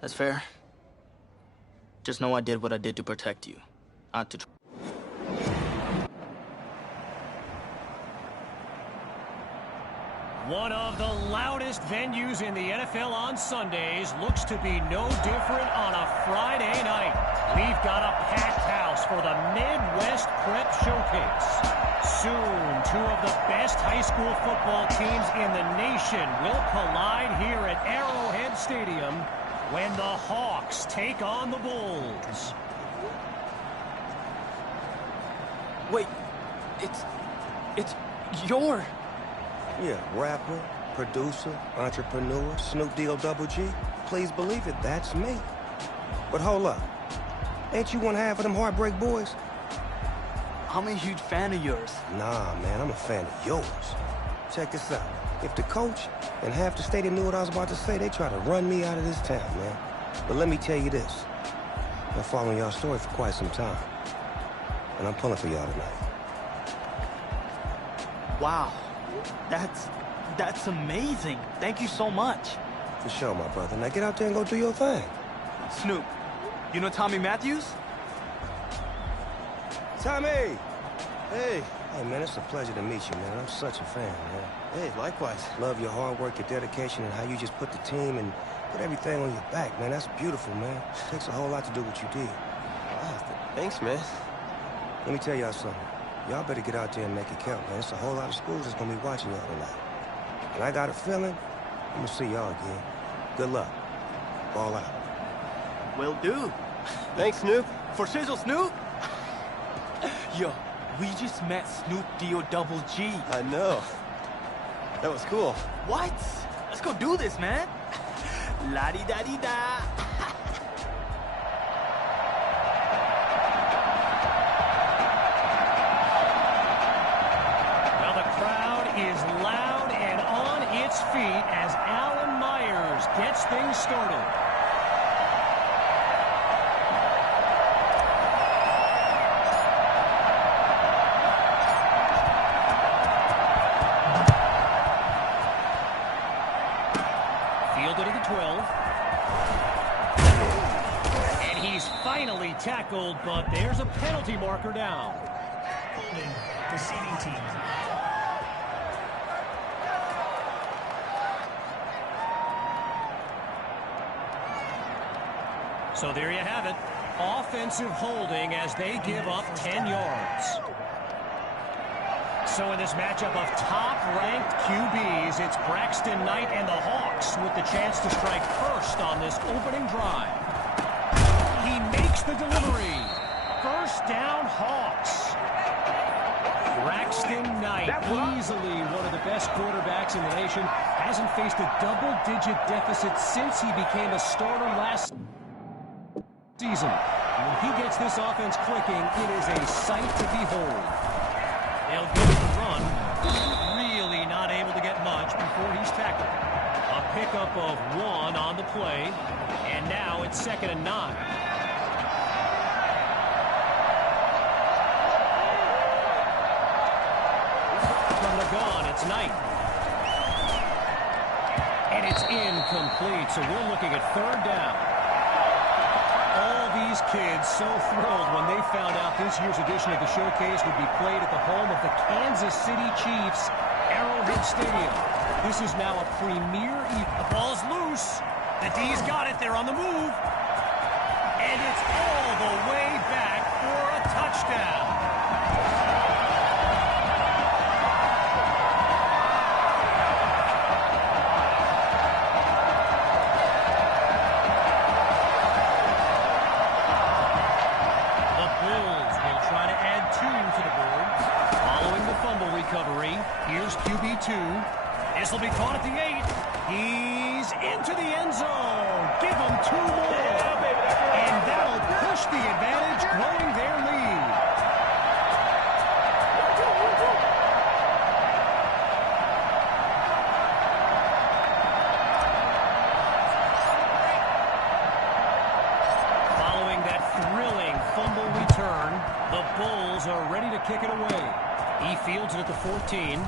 That's fair. Just know I did what I did to protect you. Not to... One of the loudest venues in the NFL on Sundays looks to be no different on a Friday night. We've got a packed house for the Midwest Prep Showcase. Soon, two of the best high school football teams in the nation will collide here at Arrowhead Stadium when the Hawks take on the Bulls. Wait, it's your... Yeah, rapper, producer, entrepreneur, Snoop D-O-double G. Please believe it, that's me. But hold up. Ain't you one half of them Heartbreak Boys? I'm a huge fan of yours. Nah, man, I'm a fan of yours. Check this out. If the coach and half the stadium knew what I was about to say, they try to run me out of this town, man. But let me tell you this. I've been following y'all's story for quite some time. And I'm pulling for y'all tonight. Wow. That's amazing. Thank you so much. For sure, my brother. Now get out there and go do your thing. Snoop, you know Tommy Matthews? Tommy! Hey. Hey, man, it's a pleasure to meet you, man. I'm such a fan, man. Hey, likewise. Love your hard work, your dedication, and how you just put the team and put everything on your back, man. That's beautiful, man. It takes a whole lot to do what you did. Wow, thanks, man. Let me tell y'all something. Y'all better get out there and make it count, man. It's a whole lot of schools that's gonna be watching y'all tonight. And I got a feeling I'm gonna see y'all again. Good luck. Ball out. Will do. Thanks, Snoop. For Sizzle Snoop? Yo, we just met Snoop D-O-double G. I know. That was cool. What? Let's go do this, man. La-di-da-di-da. Is loud and on its feet as Alan Myers gets things started. Fielded at the 12. And he's finally tackled, but there's a penalty marker down. Receiving team. So there you have it. Offensive holding as they give up 10 yards. So in this matchup of top-ranked QBs, it's Braxton Knight and the Hawks with the chance to strike first on this opening drive. He makes the delivery. First down, Hawks. Braxton Knight, easily one of the best quarterbacks in the nation, hasn't faced a double-digit deficit since he became a starter last season. When he gets this offense clicking, it is a sight to behold. They'll give it a run. Really not able to get much before he's tackled. A pickup of 1 on the play, and now it's 2nd and 9. From the gun, it's Knight. And it's incomplete, so we're looking at 3rd down. All these kids so thrilled when they found out this year's edition of the showcase would be played at the home of the Kansas City Chiefs, Arrowhead Stadium. This is now a premier... The ball's loose. The D's got it. They're on the move. And it's all the way back for a touchdown. Here's QB2. This will be caught at the 8. He's into the end zone. Give him 2 more. And that'll push the advantage, growing their lead. Following that thrilling fumble return, the Bulls are ready to kick it away. He fields it at the 14.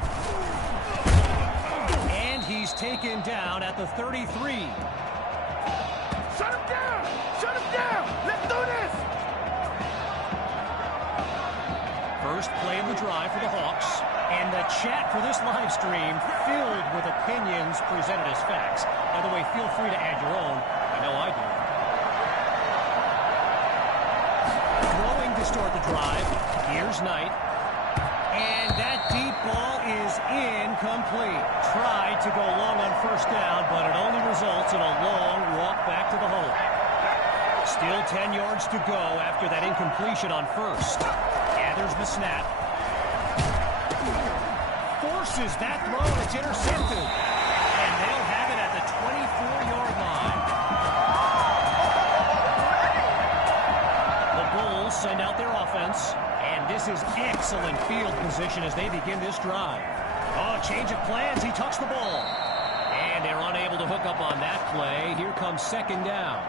And he's taken down at the 33. chat for this live stream filled with opinions presented as facts. By the way, feel free to add your own. I know I do. Throwing to start the drive. Here's Knight. And that deep ball is incomplete. Tried to go long on first down, but it only results in a long walk back to the hole. Still 10 yards to go after that incompletion on first. Gathers the snap. Forces that throw, and it's intercepted. And they'll have it at the 24-yard line. The Bulls send out their offense. And this is excellent field position as they begin this drive. Oh, change of plans. He tucks the ball. And they're unable to hook up on that play. Here comes second down.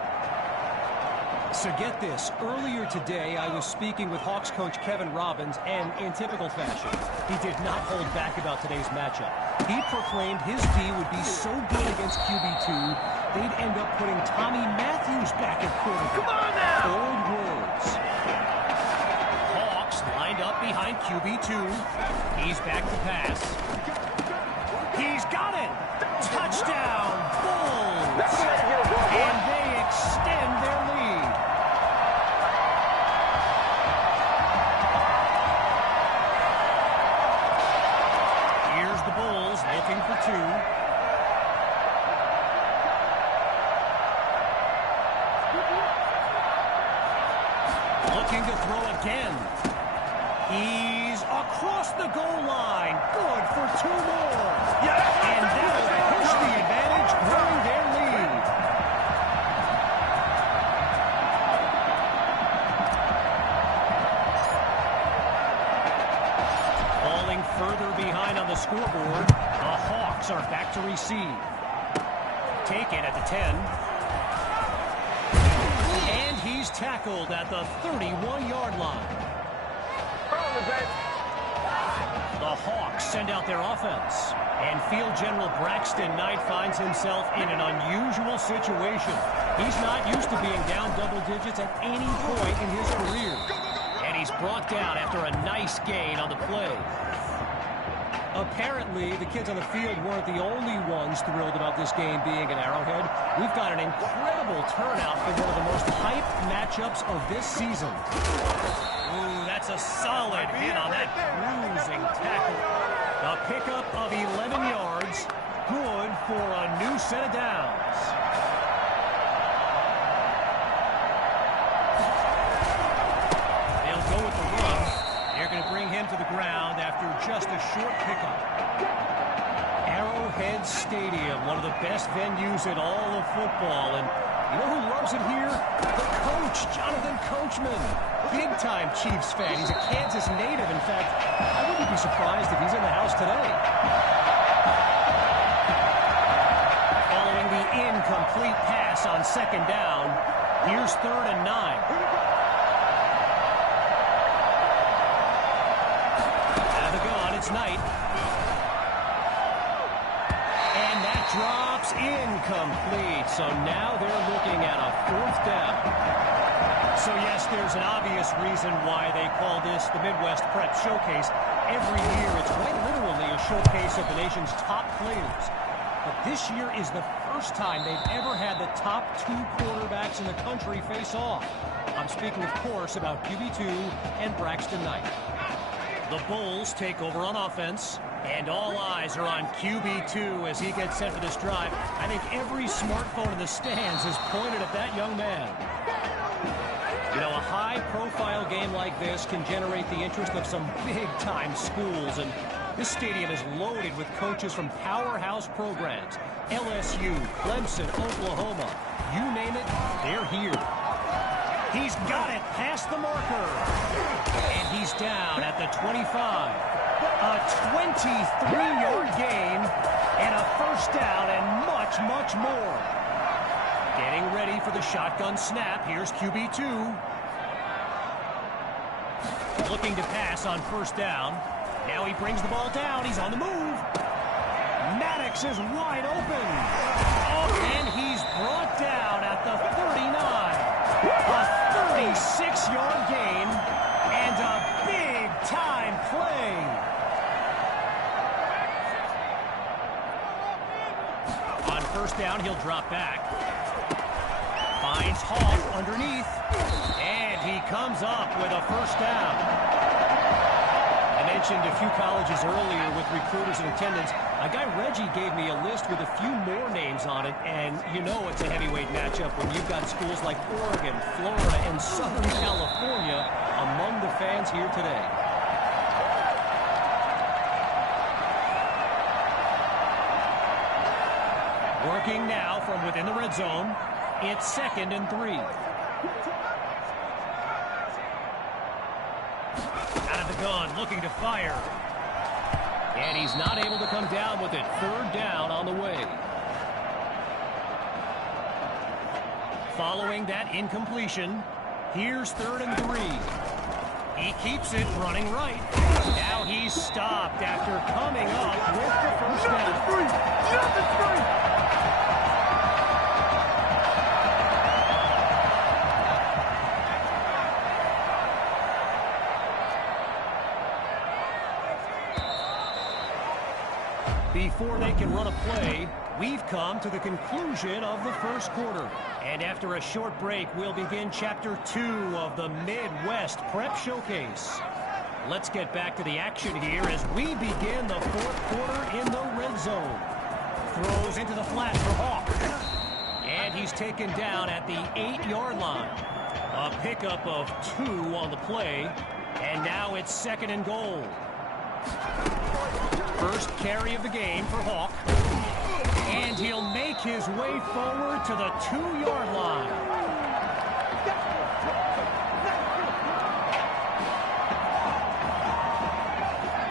So get this, earlier today I was speaking with Hawks coach Kevin Robbins, and in typical fashion, he did not hold back about today's matchup. He proclaimed his D would be so good against QB2, they'd end up putting Tommy Matthews back at quarterback. Come on now! Bold words. Hawks lined up behind QB2. He's back to pass. He's got it! Touchdown, Bulls! And they extend their lead. Looking for two. Looking to throw again. He's across the goal line. Good for two more. And that'll push the advantage, growing their lead. Falling further behind on the scoreboard. The Hawks are back to receive. Taken at the 10. And he's tackled at the 31-yard line. The Hawks send out their offense. And Field General Braxton Knight finds himself in an unusual situation. He's not used to being down double digits at any point in his career. And he's brought down after a nice gain on the play. Apparently, the kids on the field weren't the only ones thrilled about this game being at Arrowhead. We've got an incredible turnout for one of the most hyped matchups of this season. Ooh, that's a solid hit on that bruising tackle. A pickup of 11 yards. Good for a new set of downs. They'll go with the run. They're going to bring him to the ground after just a short pickup. Arrowhead Stadium, one of the best venues in all of football. And you know who loves it here? The coach, Jonathan Coachman. Big-time Chiefs fan. He's a Kansas native. In fact, I wouldn't be surprised if he's in the house today. Following the incomplete pass on second down, here's 3rd and 9. It's Knight. And that drops incomplete. So now they're looking at a 4th down. So yes, there's an obvious reason why they call this the Midwest Prep Showcase. Every year it's quite literally a showcase of the nation's top players. But this year is the first time they've ever had the top 2 quarterbacks in the country face off. I'm speaking, of course, about QB2 and Braxton Knight. The Bulls take over on offense, and all eyes are on QB2 as he gets set for this drive. I think every smartphone in the stands is pointed at that young man. You know, a high-profile game like this can generate the interest of some big-time schools, and this stadium is loaded with coaches from powerhouse programs. LSU, Clemson, Oklahoma, you name it, they're here. He's got it past the marker. And he's down at the 25. A 23-yard gain and a 1st down and much, much more. Getting ready for the shotgun snap. Here's QB2. Looking to pass on 1st down. Now he brings the ball down. He's on the move. Maddox is wide open. Oh, and he's brought down at the 39. A 36-yard gain and a big-time play. first down, he'll drop back. Finds Hall underneath. And he comes up with a first down. I mentioned a few colleges earlier with recruiters in attendance. My guy Reggie gave me a list with a few more names on it, and you know it's a heavyweight matchup when you've got schools like Oregon, Florida, and Southern California among the fans here today. Working now from within the red zone. It's 2nd and 3. Out of the gun, looking to fire. And he's not able to come down with it. 3rd down on the way. Following that incompletion, here's 3rd and 3. He keeps it running right. Now he's stopped after coming up with the first down. Before they can run a play, we've come to the conclusion of the first quarter. And after a short break, we'll begin Chapter 2 of the Midwest Prep Showcase. Let's get back to the action here as we begin the 4th quarter in the red zone. Throws into the flat for Hawk. And he's taken down at the 8-yard line. A pickup of 2 on the play. And now it's 2nd and goal. First carry of the game for Hawk. And he'll make his way forward to the 2-yard line.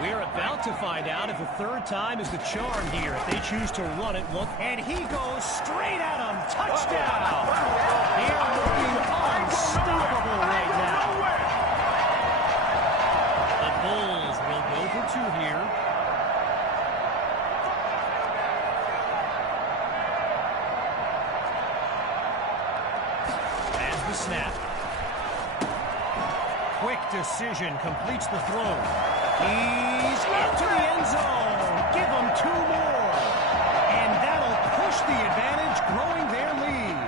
We're about to find out if the 3rd time is the charm here. If they choose to run it, look, and he goes straight at him. Touchdown! They're looking unstoppable right now. The Bulls will go for 2 here. Snap. Quick decision, completes the throw. He's into the end zone. Give him 2 more. And that'll push the advantage, growing their lead.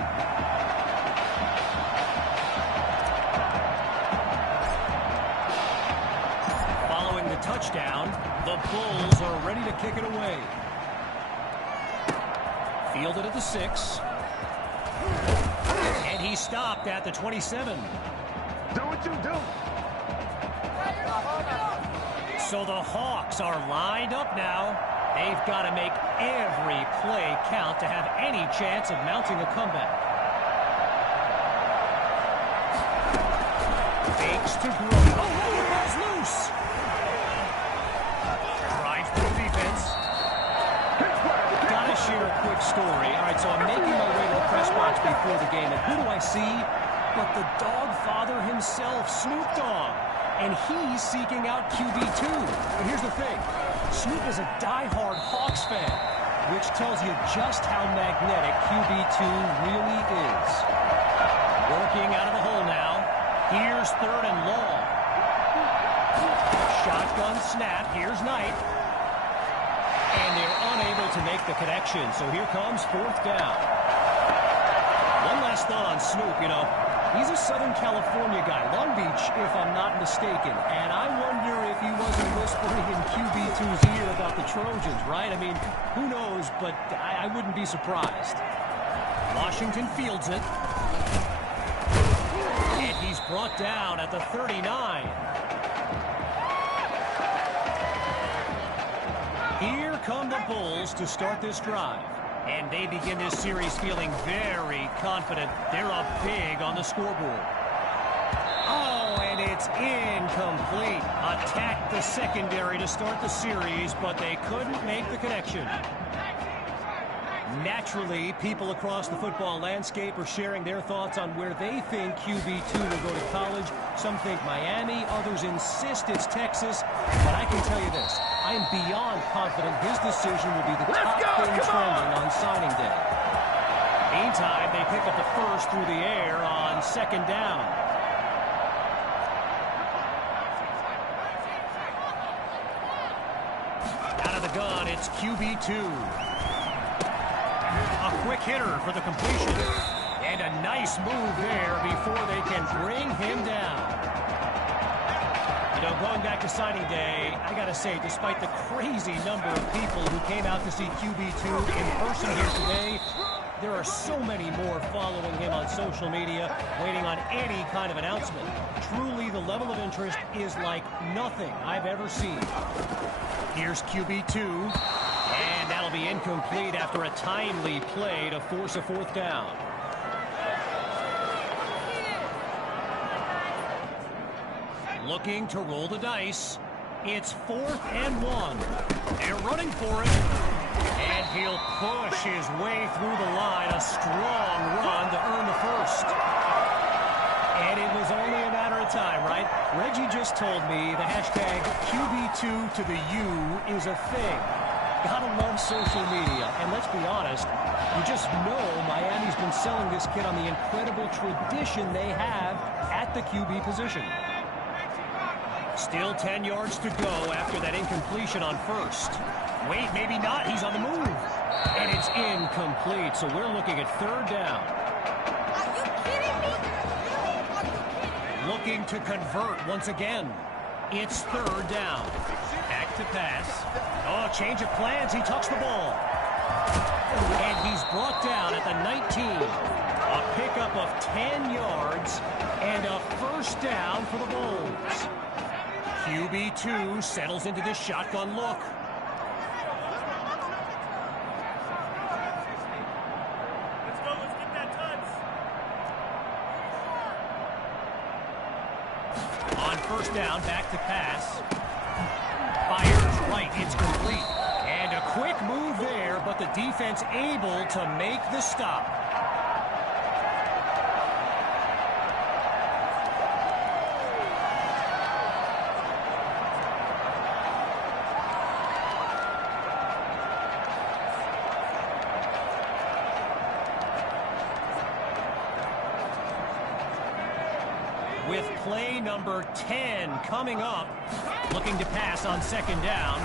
Following the touchdown, the Bulls are ready to kick it away. Fielded at the 6. He stopped at the 27. Do what you do. So the Hawks are lined up now. They've got to make every play count to have any chance of mounting a comeback. Fakes to Grove. Oh, the ball's loose. Drives through the defense. Gotta share a quick story. All right, so I'm making my way to the press box before the game, and who do I see but the dog father himself, Snoop Dogg, and he's seeking out QB2. But here's the thing, Snoop is a diehard Hawks fan, which tells you just how magnetic QB2 really is. Working out of the hole now. Here's 3rd and long. Shotgun snap. Here's Knight. And they're unable to make the connection. So here comes 4th down. One last thought on Snoop. You know, he's a Southern California guy. Long Beach, if I'm not mistaken. And I wonder if he wasn't whispering in QB2's ear about the Trojans, right? I mean, who knows, but I wouldn't be surprised. Washington fields it. And he's brought down at the 39. Here come the Bulls to start this drive. And they begin this series feeling very confident. They're up big on the scoreboard. Oh, and it's incomplete. Attacked the secondary to start the series, but they couldn't make the connection. Naturally, people across the football landscape are sharing their thoughts on where they think QB2 will go to college. Some think Miami, others insist it's Texas. But I can tell you this, I am beyond confident his decision will be the top thing trending on signing day. Meantime, they pick up the first through the air on 2nd down. Out of the gun, it's QB2. A quick hitter for the completion. And a nice move there before they can bring him down. You know, going back to signing day, I got to say, despite the crazy number of people who came out to see QB2 in person here today, there are so many more following him on social media, waiting on any kind of announcement. Truly, the level of interest is like nothing I've ever seen. Here's QB2, and that'll be incomplete after a timely play to force a fourth down. Looking to roll the dice. It's 4th and 1. They're running for it. And he'll push his way through the line. A strong run to earn the first. And it was only a matter of time, right? Reggie just told me the hashtag QB2 to the U is a thing. Gotta love social media. And let's be honest, you just know Miami's been selling this kid on the incredible tradition they have at the QB position. Still 10 yards to go after that incompletion on first. Wait, maybe not. He's on the move. And it's incomplete, so we're looking at 3rd down. Are you kidding me? Are you kidding me? Looking to convert once again. It's 3rd down. Back to pass. Oh, change of plans. He tucks the ball. And he's brought down at the 19. A pickup of 10 yards and a first down for the Bulls. QB2 settles into this shotgun look. Let's go. Let's get that touch. On first down, back to pass. Fires right. It's complete. And a quick move there, but the defense able to make the stop. With play number 10 coming up, looking to pass on 2nd down.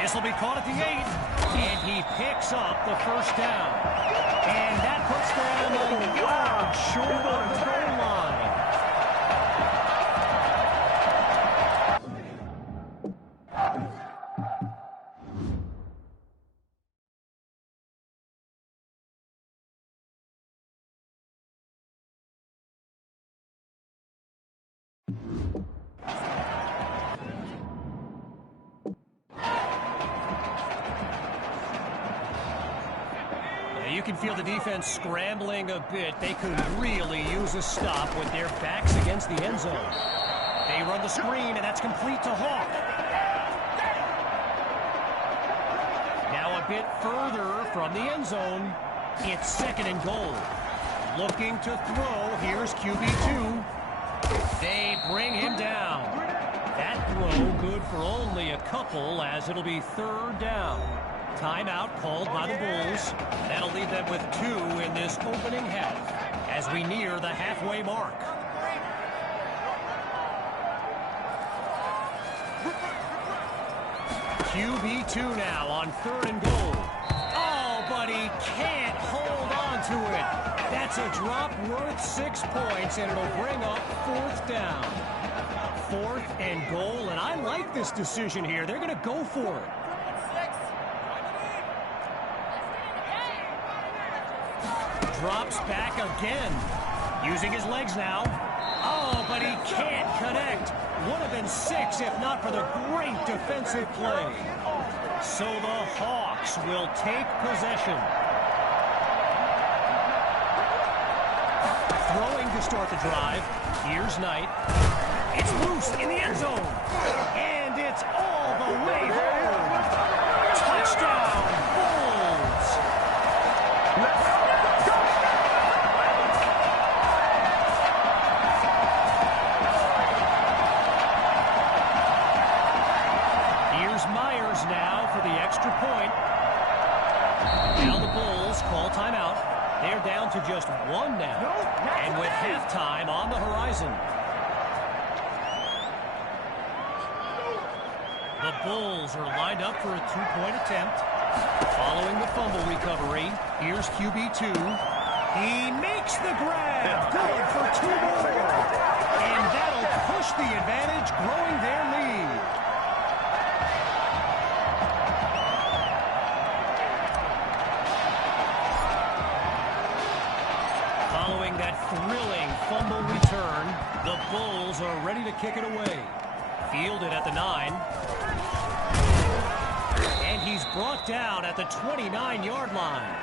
This will be caught at the 8, and he picks up the first down. And that puts them a yard short of the goal line. You can feel the defense scrambling a bit. They could really use a stop with their backs against the end zone. They run the screen, and that's complete to Hawk. Now a bit further from the end zone. It's 2nd and goal. Looking to throw. Here's QB2. They bring him down. That throw good for only a couple, as it'll be 3rd down. Timeout called by the Bulls. That'll leave them with 2 in this opening half as we near the halfway mark. QB2 now on 3rd and goal. Oh, but he can't hold on to it. That's a drop worth 6 points, and it'll bring up 4th down. 4th and goal, and I like this decision here. They're going to go for it. Drops back again. Using his legs now. Oh, but he can't connect. Would have been 6 if not for the great defensive play. So the Hawks will take possession. Throwing to start the drive. Here's Knight. It's loose in the end zone. And it's all the way home. Touchdown, Bulls. Here's Myers now for the extra point. Now the Bulls call timeout. They're down to just 1 now. And with halftime on the horizon. The Bulls are lined up for a 2-point attempt. Following the fumble recovery, here's QB2. He makes the grab. Good for 2 more. And that'll push the advantage, growing their lead. Following that thrilling fumble return, the Bulls are ready to kick it away. Fielded at the 9. And he's brought down at the 29-yard line.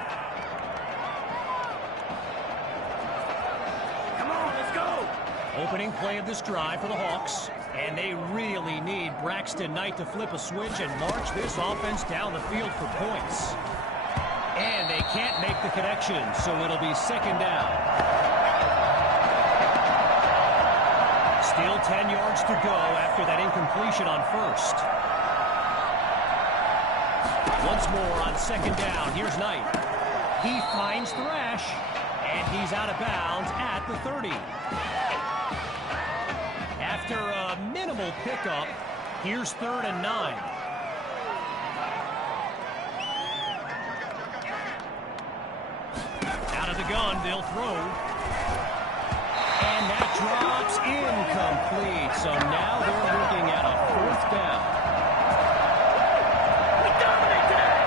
Come on, let's go. Opening play of this drive for the Hawks. And they really need Braxton Knight to flip a switch and march this offense down the field for points. And they can't make the connection, so it'll be 2nd down. Still 10 yards to go after that incompletion on 1st. Once more on 2nd down. Here's Knight. He finds Thrash, and he's out of bounds at the 30. After a minimal pickup, here's 3rd and 9. Out of the gun, they'll throw. And that drops incomplete. So now they're looking at a 4th down. We dominate today.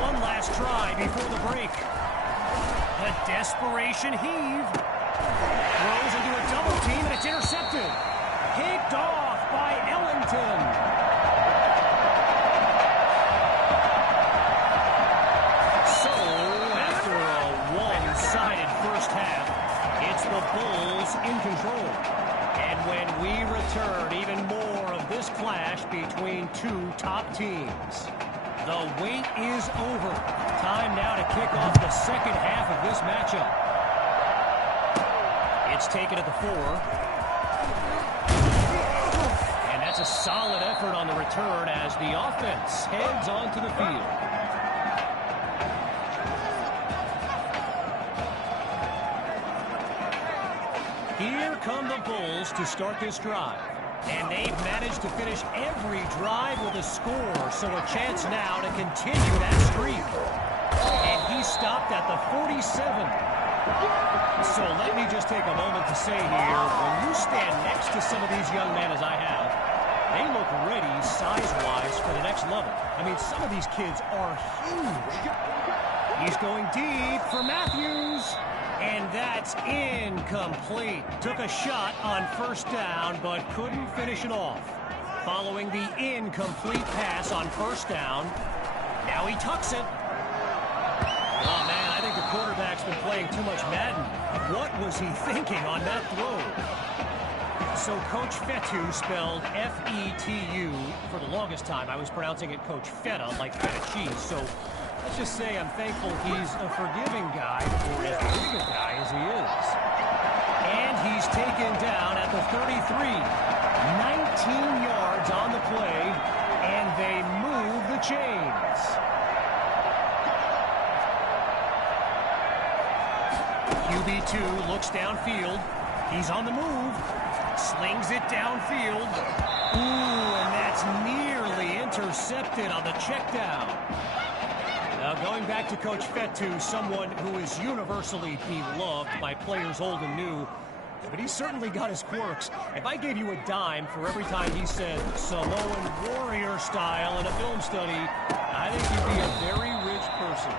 One last try before the break. A desperation heave. Throws into a double team, and it's intercepted. Picked off by Ellington. So, after a one-sided first half, it's the Bulls in control. And when we return, even more of this clash between 2 top teams. The wait is over. Time now to kick off the 2nd half of this matchup. It's taken at the 4. And that's a solid effort on the return as the offense heads onto the field. Here come the Bulls to start this drive. And they've managed to finish every drive with a score, so a chance now to continue that streak. And he stopped at the 47. So let me just take a moment to say here, when you stand next to some of these young men as I have, they look ready size-wise for the next level. I mean, some of these kids are huge. He's going deep for Matthews. And that's incomplete. Took a shot on 1st down, but couldn't finish it off. Following the incomplete pass on 1st down, now he tucks it. Oh, man, I think the quarterback's been playing too much Madden. What was he thinking on that throw? So Coach Fetu, spelled F-E-T-U. For the longest time, I was pronouncing it Coach Feta, like feta cheese. So let's just say I'm thankful he's a forgiving guy for as big a guy as he is. And he's taken down at the 33. 19 yards on the play, and they move the chains. QB2 looks downfield. He's on the move. Slings it downfield. Ooh, and that's nearly intercepted on the check down. Now going back to Coach Fetu, someone who is universally beloved by players old and new, but he's certainly got his quirks. If I gave you a dime for every time he said Samoan warrior style in a film study, I think you'd be a very rich person.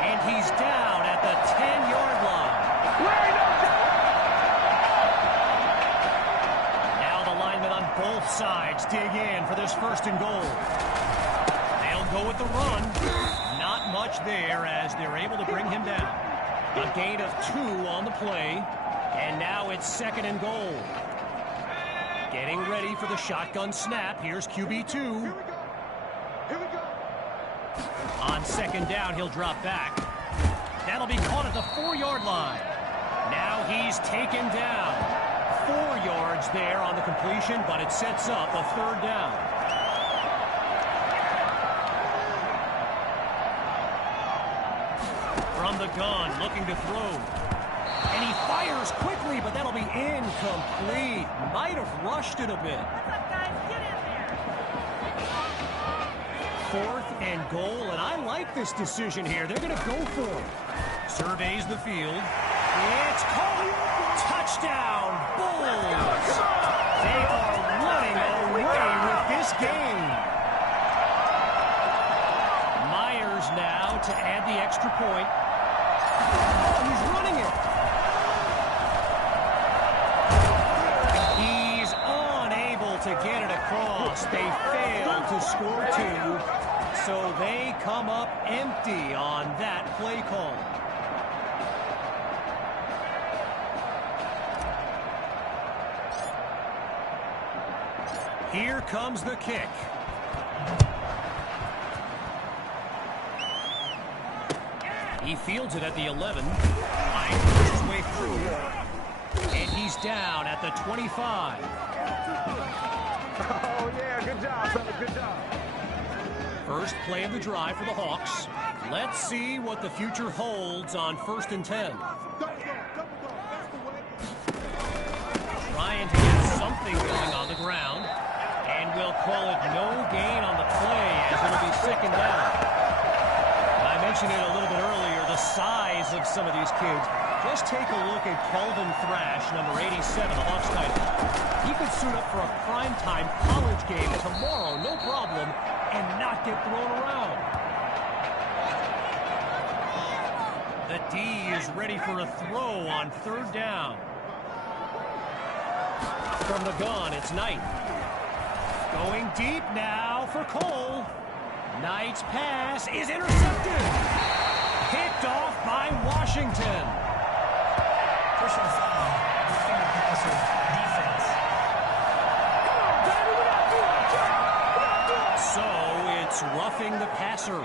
And he's down at the 10-yard line. Now the linemen on both sides dig in for this 1st and goal. They'll go with the run. Not much there as they're able to bring him down. A gain of 2 on the play. And now it's 2nd and goal. Getting ready for the shotgun snap. Here's QB2. Here we go. On 2nd down, he'll drop back. That'll be caught at the 4-yard line. Now he's taken down. 4 yards there on the completion, but it sets up a 3rd down. From the gun, looking to throw. And he fires quickly, but that'll be incomplete. Might have rushed it a bit. What's up, guys? Get in there. 4th and goal, and I like this decision here. They're going to go for it. Surveys the field. It's caught. Touchdown, Bulls. They are running away with this game. Myers now to add the extra point. Oh, he's running it. He's unable to get it across. They failed to score 2, so they come up empty on that play call. Here comes the kick. He fields it at the 11. Pushes his way through. And he's down at the 25. Oh, yeah, good job, fellas, good job. First play of the drive for the Hawks. Let's see what the future holds on 1st and 10. Trying to get something going on the ground. And we'll call it no gain on the play as it'll be 2nd down. I mentioned it a little bit earlier, the size of some of these kids. Just take a look at Kelvin Thrash, number 87, the Hawks tight end. He could suit up for a primetime college game tomorrow, no problem, and not get thrown around. The D is ready for a throw on 3rd down. From the gun, it's Knight. Going deep now for Cole. Knight's pass is intercepted. Picked off by Washington. Personal foul. Defender passer. Defense. So it's roughing the passer.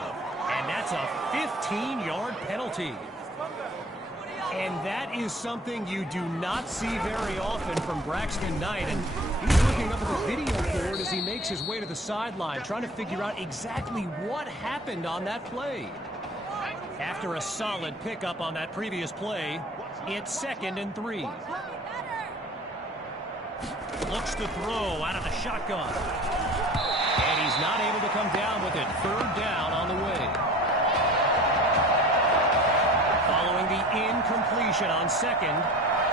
And that's a 15-yard penalty. And that is something you do not see very often from Braxton Knight. And he's looking up at the video board as he makes his way to the sideline, trying to figure out exactly what happened on that play. After a solid pickup on that previous play, it's 2nd and 3. Looks to throw out of the shotgun. And he's not able to come down with it. 3rd down on the way. Following the incompletion on 2nd,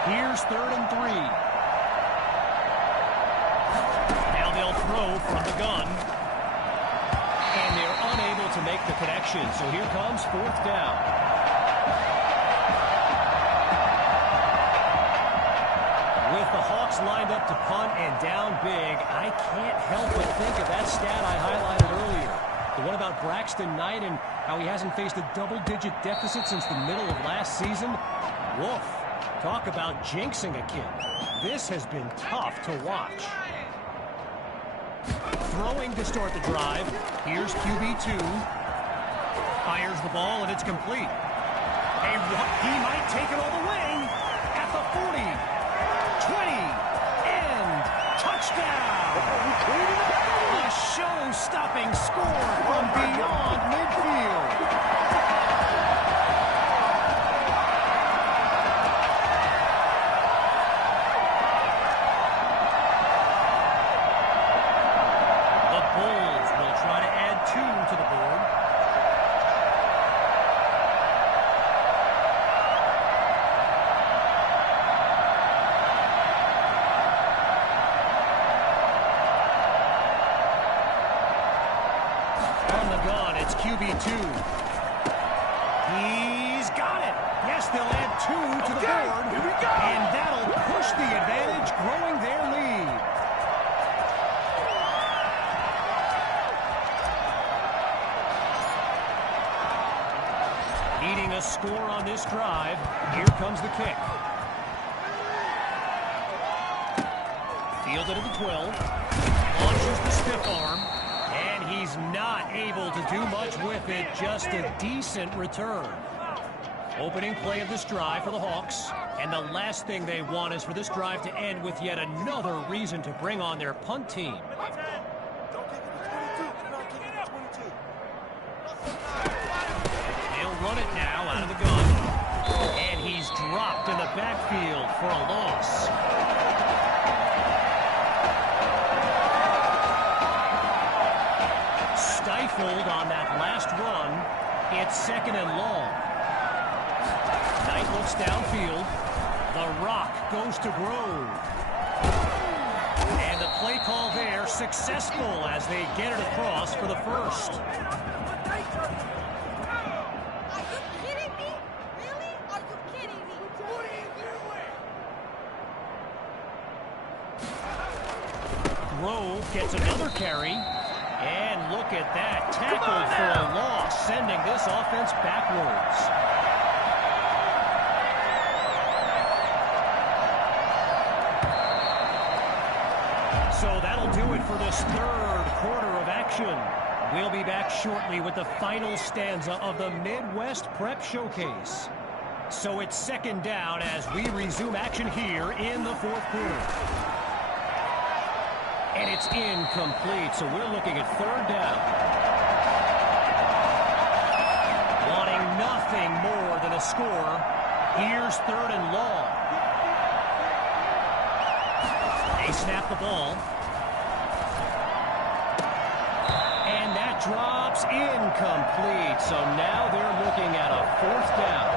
here's 3rd and 3. Now they'll throw from the gun. And they're unable to make the connection, so here comes 4th down. With the Hawks lined up to punt and down big, I can't help but think of that stat I highlighted earlier. The one about Braxton Knight and how he hasn't faced a double-digit deficit since the middle of last season. Woof. Talk about jinxing a kid. This has been tough to watch. Throwing to start the drive. Here's QB2. Fires the ball, and it's complete. He might take it all the way at the 40, 20, and touchdown! A show-stopping score from beyond midfield. The Bulls will try to add 2 to the board. On the gun, it's QB2. He's got it. Yes, they'll add 2 to the board. Here we go. And that'll push the advantage, growing their lead. Needing a score on this drive. Here comes the kick. Fielded at the 12. Launches the stiff arm. And he's not able to do much with it. Just a decent return. Opening play of this drive for the Hawks. And the last thing they want is for this drive to end with yet another reason to bring on their punt team. They'll run it now out of the gun. And he's dropped in the backfield for a loss. Stifled on that last run. It's 2nd and long. Knight looks downfield. The rock goes to Grove. And the play call there successful as they get it across for the first. Are you kidding me? Really? Are you kidding me? What are you doing? Grove gets another carry. And look at that. Tackled for a loss, sending this offense backwards. So that'll do it for this 3rd quarter of action. We'll be back shortly with the final stanza of the Midwest Prep Showcase. So it's 2nd down as we resume action here in the 4th quarter. And it's incomplete, so we're looking at 3rd down. Wanting nothing more than a score. Here's 3rd and long. They snap the ball. And that drops incomplete, so now they're looking at a 4th down.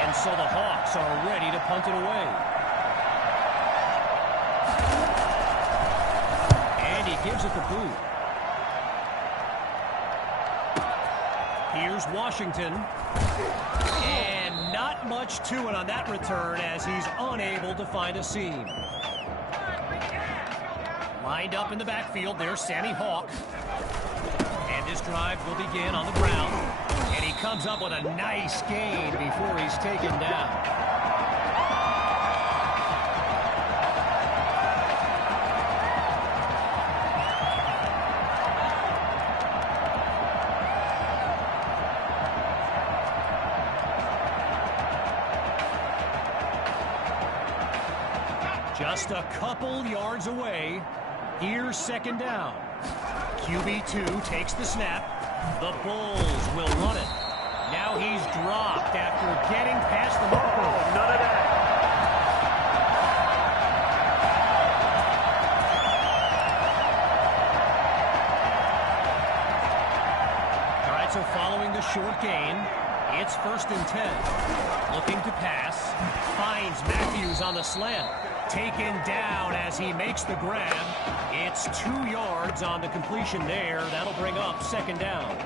And so the Hawks are ready to punt it away. Gives it the boot. Here's Washington. And not much to it on that return as he's unable to find a seam. Lined up in the backfield, there's Sammy Hawk. And this drive will begin on the ground. And he comes up with a nice gain before he's taken down. Just a couple yards away. Here's 2nd down. QB2 takes the snap. The Bulls will run it. Now he's dropped after getting past the marker. Oh, none of that. All right, so following the short gain, it's 1st and 10. Looking to pass. Finds Matthews on the slant. Taken down as he makes the grab. It's 2 yards on the completion there. That'll bring up 2nd down.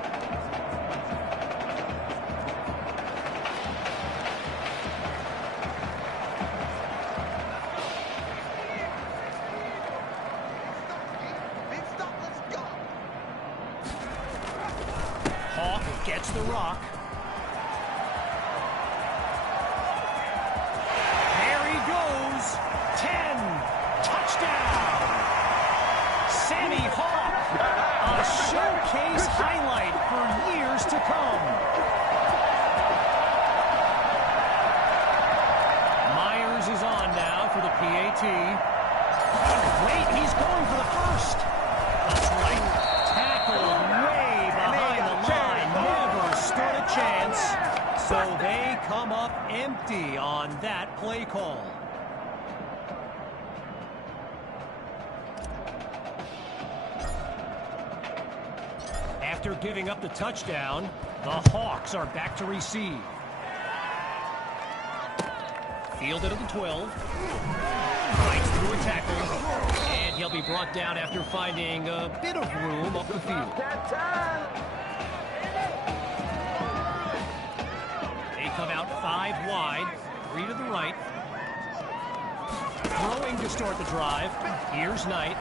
Hawk gets the rock. Showcase highlight for years to come. Myers is on now for the PAT. Wait, he's going for the first. That's right. Tackled way behind the line. Never stood a chance. So they come up empty on that play call. After giving up the touchdown, the Hawks are back to receive. Fielded at the 12. Fights through a tackle. And he'll be brought down after finding a bit of room up the field. They come out 5 wide, 3 to the right. Throwing to start the drive. Here's Knight.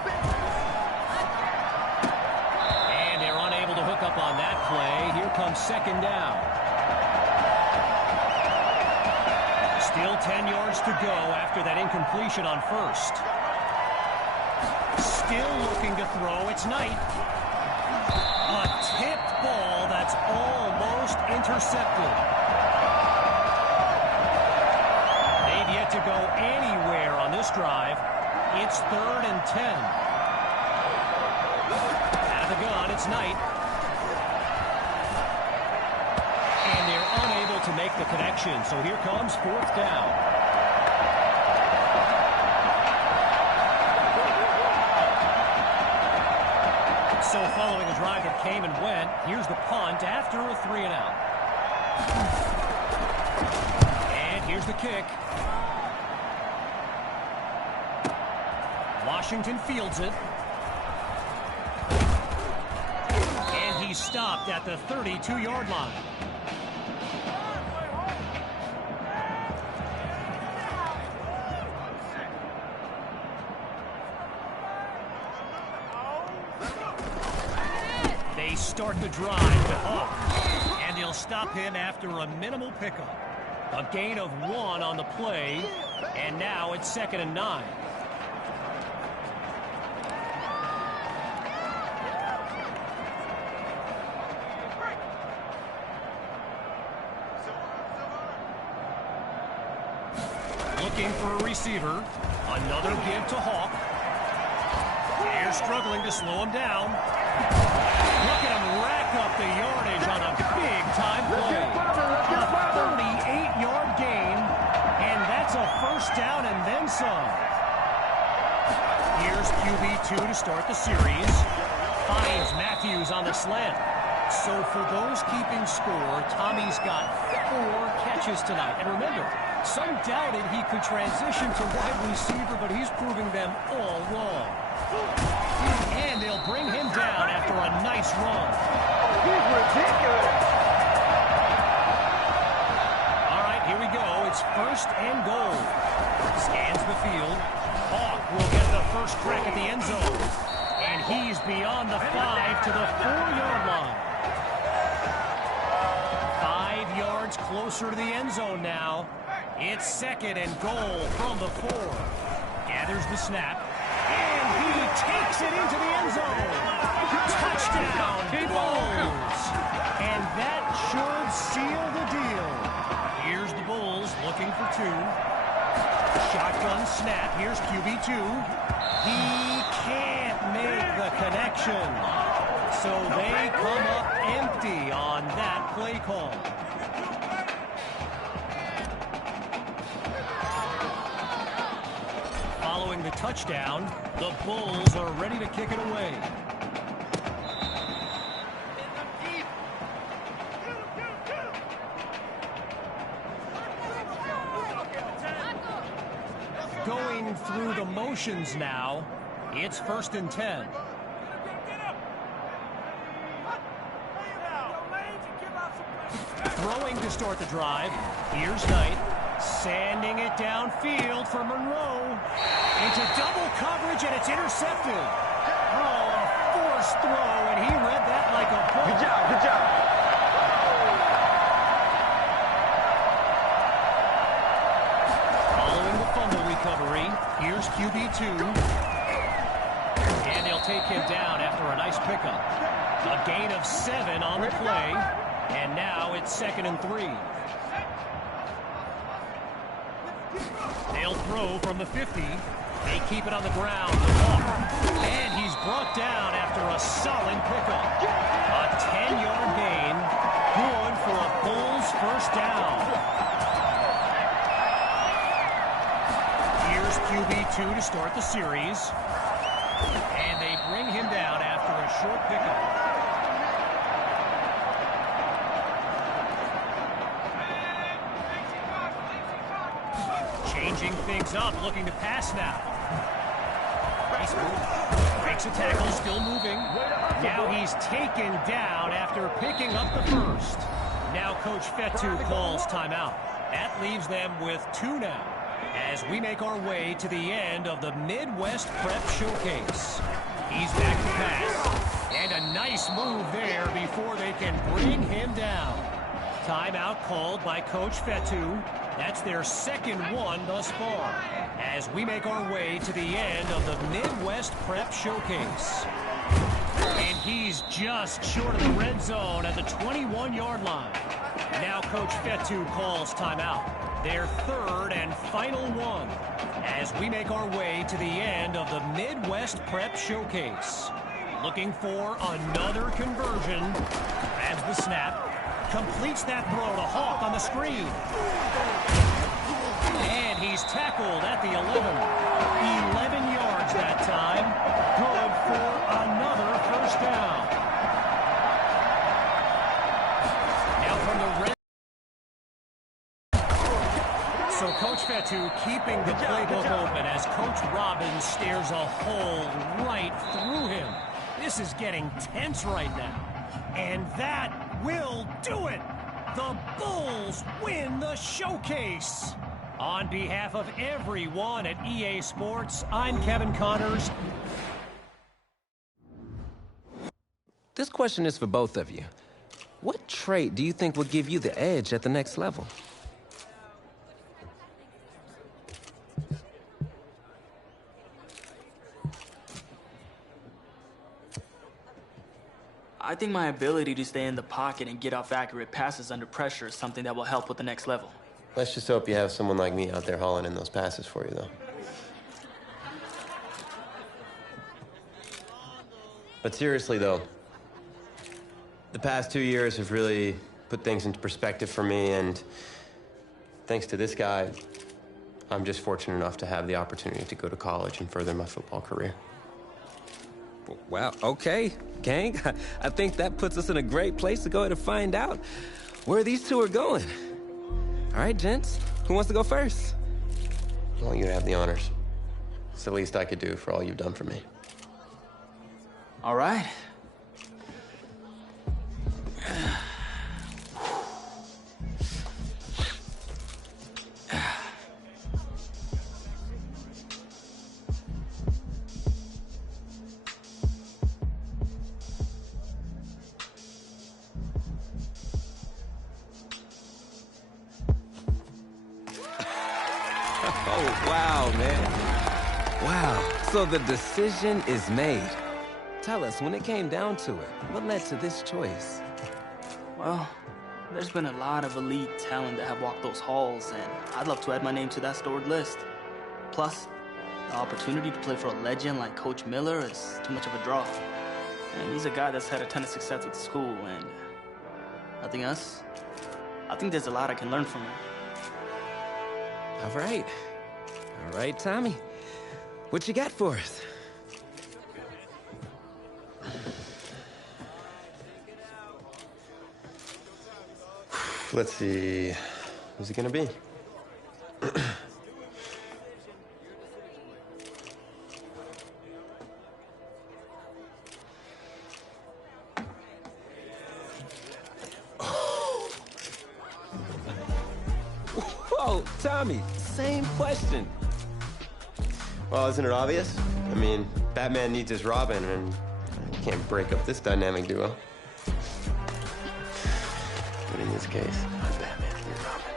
To hook up on that play. Here comes 2nd down. Still 10 yards to go after that incompletion on 1st. Still looking to throw. It's Knight. A tipped ball that's almost intercepted. They've yet to go anywhere on this drive. It's 3rd and 10. Out of the gun, it's Knight. To make the connection. So here comes fourth down. So following a drive that came and went, here's the punt after a 3-and-out. And here's the kick. Washington fields it. And he's stopped at the 32-yard line. They start the drive with Hawk, and they'll stop him after a minimal pickup. A gain of 1 on the play, and now it's 2nd and 9. Looking for a receiver. Another give to Hawk. They're struggling to slow him down. Look at him rack up the yardage on a big-time play. A 38-yard gain, and that's a first down and then some. Here's QB2 to start the series. Finds Matthews on the slant. So for those keeping score, Tommy's got 4 catches tonight. And remember, some doubted he could transition to wide receiver, but he's proving them all wrong. And they'll bring him down after a nice run. He's ridiculous. All right, here we go. It's 1st and goal. Scans the field. Hawk will get the first crack at the end zone. And he's beyond the 5 to the 4-yard line. 5 yards closer to the end zone now. It's 2nd and goal from the 4. Gathers the snap. And he takes it into the end zone. Touchdown, Bulls. And that should seal the deal. Here's the Bulls looking for 2. Shotgun snap. Here's QB2. He can't make the connection. So they come up empty on that play call. Following the touchdown, the Bulls are ready to kick it away. Going through the motions now, it's 1st and 10. Throwing to start the drive. Here's Knight. Sanding it downfield for Monroe. Into double coverage, and it's intercepted. Oh, a forced throw, and he read that like a book. Good job, good job. Following the fumble recovery, here's QB2. And they'll take him down after a nice pickup. A gain of 7 on the play, and now it's 2nd and 3. They'll throw from the 50. They keep it on the ground. And he's brought down after a solid pickup. A 10-yard gain. Good for a Bulls first down. Here's QB2 to start the series. And they bring him down after a short pickup. Changing things up, looking to pass now. Nice move. Breaks a tackle, still moving. Now he's taken down after picking up the first. Now Coach Fetu calls timeout. That leaves them with 2 now, as we make our way to the end of the Midwest Prep Showcase. He's back to pass. And a nice move there before they can bring him down. Timeout called by Coach Fetu. That's their 2nd one thus far, as we make our way to the end of the Midwest Prep Showcase. And he's just short of the red zone at the 21-yard line. Now Coach Fetu calls timeout. Their 3rd and final one, as we make our way to the end of the Midwest Prep Showcase. Looking for another conversion. Grabs the snap. completes that throw to Hawk on the screen. And he's tackled at the 11. 11 yards that time. Good for another first down. Now from the red. So Coach pt2 keeping the playbook open as Coach Robbins stares a hole right through him. This is getting tense right now. And that will do it. The Bulls win the showcase. On behalf of everyone at EA Sports, I'm Kevin Connors. This question is for both of you. What trait do you think will give you the edge at the next level? I think my ability to stay in the pocket and get off accurate passes under pressure is something that will help with the next level. Let's just hope you have someone like me out there hauling in those passes for you, though. But seriously, though, the past 2 years have really put things into perspective for me, and thanks to this guy, I'm just fortunate enough to have the opportunity to go to college and further my football career. Wow, okay, gang. I think that puts us in a great place to go ahead and find out where these two are going. All right, gents, who wants to go first? I want you to have the honors. It's the least I could do for all you've done for me. All right. Oh, wow, man. Wow. So the decision is made. Tell us, when it came down to it, what led to this choice? Well, there's been a lot of elite talent that have walked those halls, and I'd love to add my name to that storied list. Plus, the opportunity to play for a legend like Coach Miller is too much of a draw. And he's a guy that's had a ton of success with the school, and nothing else. I think there's a lot I can learn from him. All right. All right, Tommy. What you got for us? Let's see. Who's it gonna be? Whoa, Tommy, same question. Well, isn't it obvious? I mean, Batman needs his Robin, and you can't break up this dynamic duo. But in this case, I'm Batman and you're Robin.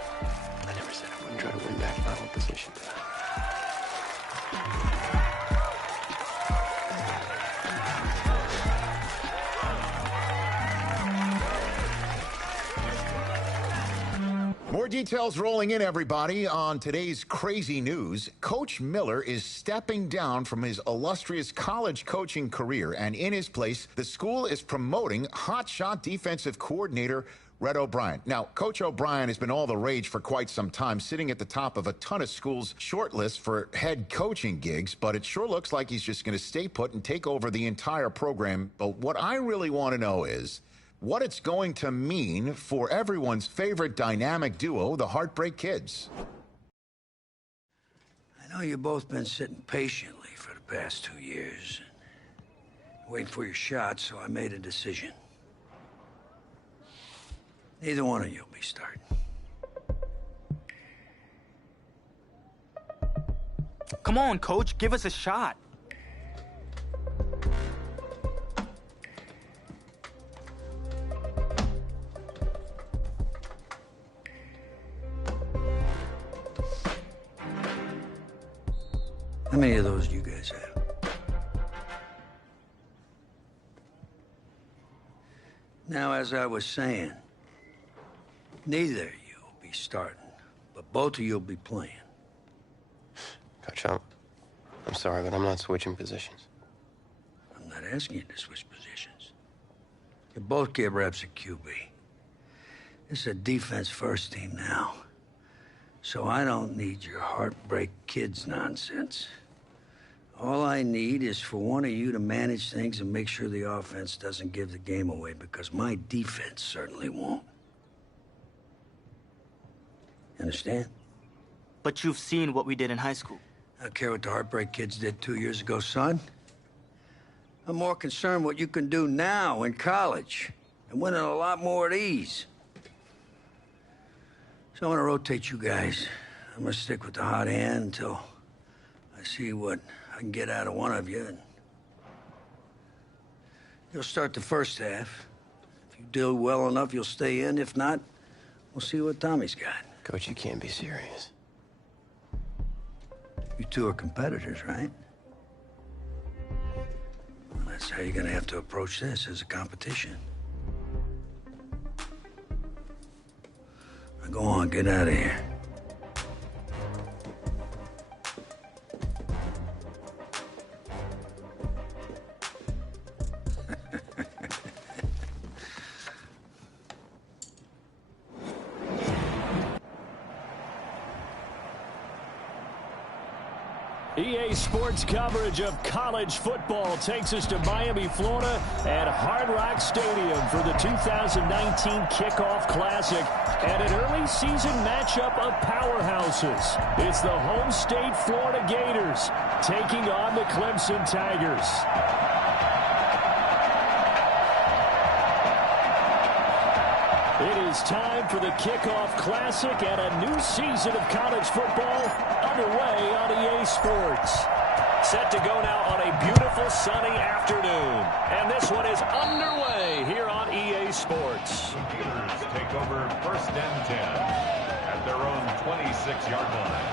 I never said I wouldn't try to win back my own position. More details rolling in, everybody. On today's crazy news, Coach Miller is stepping down from his illustrious college coaching career, and in his place, the school is promoting hotshot defensive coordinator Red O'Brien. Now, Coach O'Brien has been all the rage for quite some time, sitting at the top of a ton of schools' shortlists for head coaching gigs, but it sure looks like he's just going to stay put and take over the entire program. But what I really want to know is what it's going to mean for everyone's favorite dynamic duo, the Heartbreak Kids. I know you've both been sitting patiently for the past 2 years, waiting for your shot, so I made a decision. Neither one of you will be starting. Come on, Coach, give us a shot. How many of those do you guys have? Now, as I was saying, neither of you will be starting, but both of you will be playing. Coach, I'm sorry, but I'm not switching positions. I'm not asking you to switch positions. You both get reps at QB. It's a defense-first team now. So I don't need your heartbreak kids nonsense. All I need is for one of you to manage things and make sure the offense doesn't give the game away, because my defense certainly won't. Understand? But you've seen what we did in high school. I don't care what the heartbreak kids did 2 years ago, son. I'm more concerned what you can do now in college and winning a lot more at ease. So I'm gonna rotate you guys. I'm gonna stick with the hot hand until I see what I can get out of one of you. And you'll start the first half. If you do well enough, you'll stay in. If not, we'll see what Tommy's got. Coach, you can't be serious. You two are competitors, right? Well, that's how you're gonna have to approach this, as a competition. Now go on, get out of here. EA Sports coverage of college football takes us to Miami, Florida at Hard Rock Stadium for the 2019 Kickoff Classic and an early season matchup of powerhouses. It's the home state Florida Gators taking on the Clemson Tigers. It is time for the Kickoff Classic and a new season of college football underway on EA Sports. Set to go now on a beautiful sunny afternoon. And this one is underway here on EA Sports. Gators take over first and 10 at their own 26-yard line.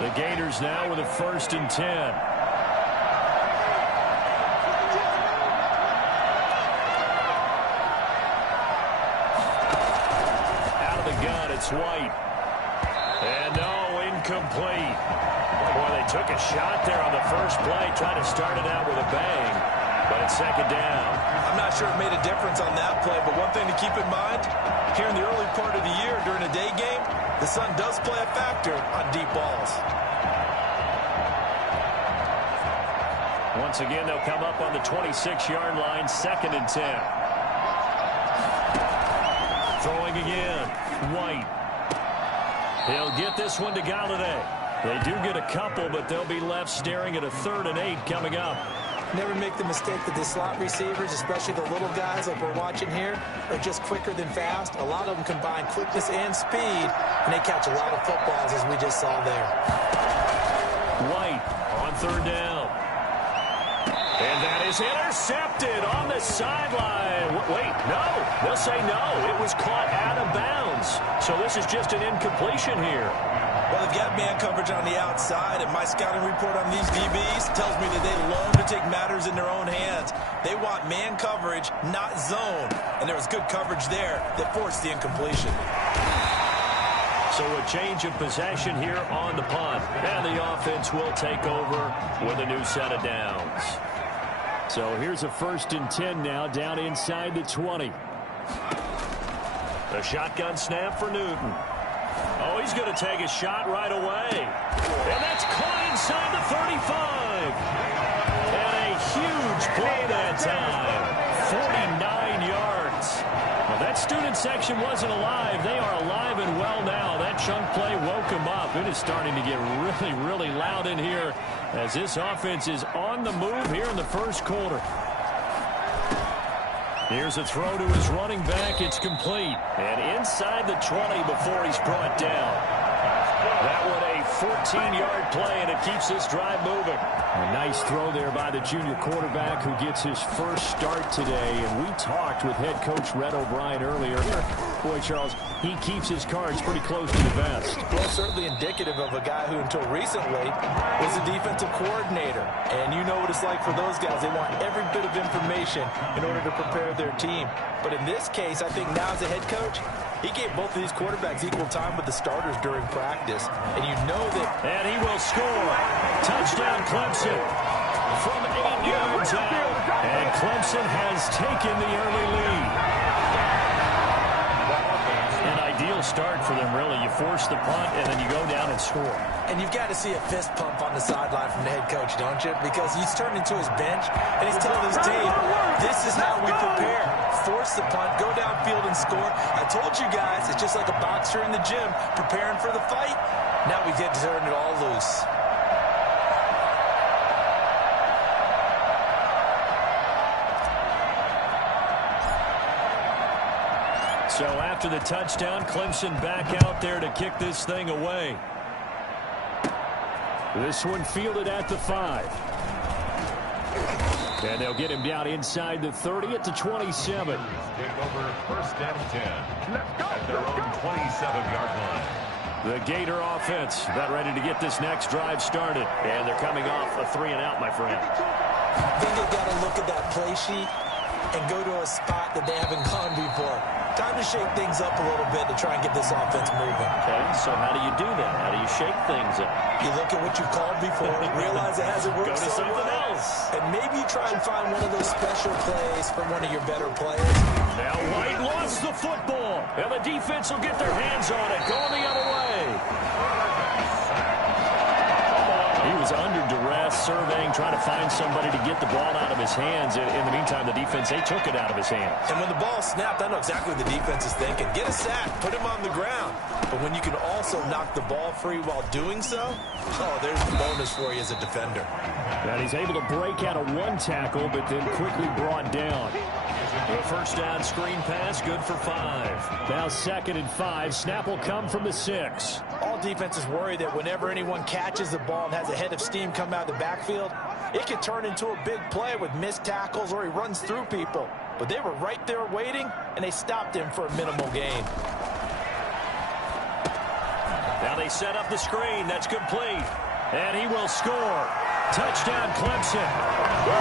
The Gators now with a first and 10. It's White. And no, incomplete. Boy, they took a shot there on the first play, trying to start it out with a bang, but it's second down. I'm not sure it made a difference on that play, but one thing to keep in mind, here in the early part of the year during a day game, the sun does play a factor on deep balls. Once again, they'll come up on the 26-yard line, second and 10. Throwing again. White. He'll get this one to Galladay. They do get a couple, but they'll be left staring at a 3rd and 8 coming up. Never make the mistake that the slot receivers, especially the little guys like we're watching here, are just quicker than fast. A lot of them combine quickness and speed, and they catch a lot of footballs, as we just saw there. White on 3rd down. And that is intercepted on the sideline. Wait, no. They'll say no. It was caught out of bounds. So this is just an incompletion here. Well, they've got man coverage on the outside, and my scouting report on these DBs tells me that they love to take matters in their own hands. They want man coverage, not zone. And there was good coverage there that forced the incompletion. So a change of possession here on the punt. And the offense will take over with a new set of downs. So here's a first and 10 now, down inside the 20. A shotgun snap for Newton. Oh, he's going to take a shot right away. And that's caught inside the 35. And a huge play that time. 49 yards. Well, that student section wasn't alive. They are alive and well now. That chunk play woke them up. It is starting to get really, really loud in here as this offense is on the move here in the first quarter. Here's a throw to his running back. It's complete. And inside the 20 before he's brought down. That one a 14-yard play, and it keeps this drive moving. A nice throw there by the junior quarterback who gets his first start today. And we talked with head coach Red O'Brien earlier. Boy, Charles, he keeps his cards pretty close to the vest. Well, certainly indicative of a guy who until recently was a defensive coordinator. And you know what it's like for those guys. They want every bit of information in order to prepare their team. But in this case, I think now as a head coach, he gave both of these quarterbacks equal time with the starters during practice. And you know that... And he will score. Touchdown, Clemson. from 8 yards out. And Clemson has taken the early lead. An ideal start for them, really. You force the punt, and then you go down and score. And you've got to see a fist pump on the sideline from the head coach, don't you? Because he's turned into his bench, and he's telling his team, this is how we prepare. Force the punt, go downfield and score. I told you guys, it's just like a boxer in the gym preparing for the fight. Now we get to turn it all loose. So after the touchdown, Clemson back out there to kick this thing away. This one fielded at the 5. And they'll get him down inside the 30 at the 27. Take over first and 10 at their own 27-yard line. The Gator offense about ready to get this next drive started. And they're coming off a 3-and-out, my friend. I think they've got to look at that play sheet and go to a spot that they haven't gone before. Time to shake things up a little bit to try and get this offense moving. Okay, so how do you do that? How do you shake things up? You look at what you've called before, realize it hasn't worked Go to so something well, else. and maybe you try and find one of those special plays from one of your better players. Now White lost the football, and the defense will get their hands on it, going the other way. He was under duress, surveying, trying to find somebody to get the ball out of his hands. In the meantime, the defense, they took it out of his hands. And when the ball snapped, I know exactly what the defense is thinking. Get a sack, put him on the ground. But when you can also knock the ball free while doing so, oh, there's the bonus for you as a defender. And he's able to break out of one tackle, but then quickly brought down. The first down screen pass, good for 5. Now 2nd and 5. Snap will come from the 6. All defenses worry that whenever anyone catches the ball and has a head of steam come out of the backfield, it could turn into a big play with missed tackles or he runs through people. But they were right there waiting, and they stopped him for a minimal gain. Now they set up the screen. That's complete. And he will score. Touchdown, Clemson.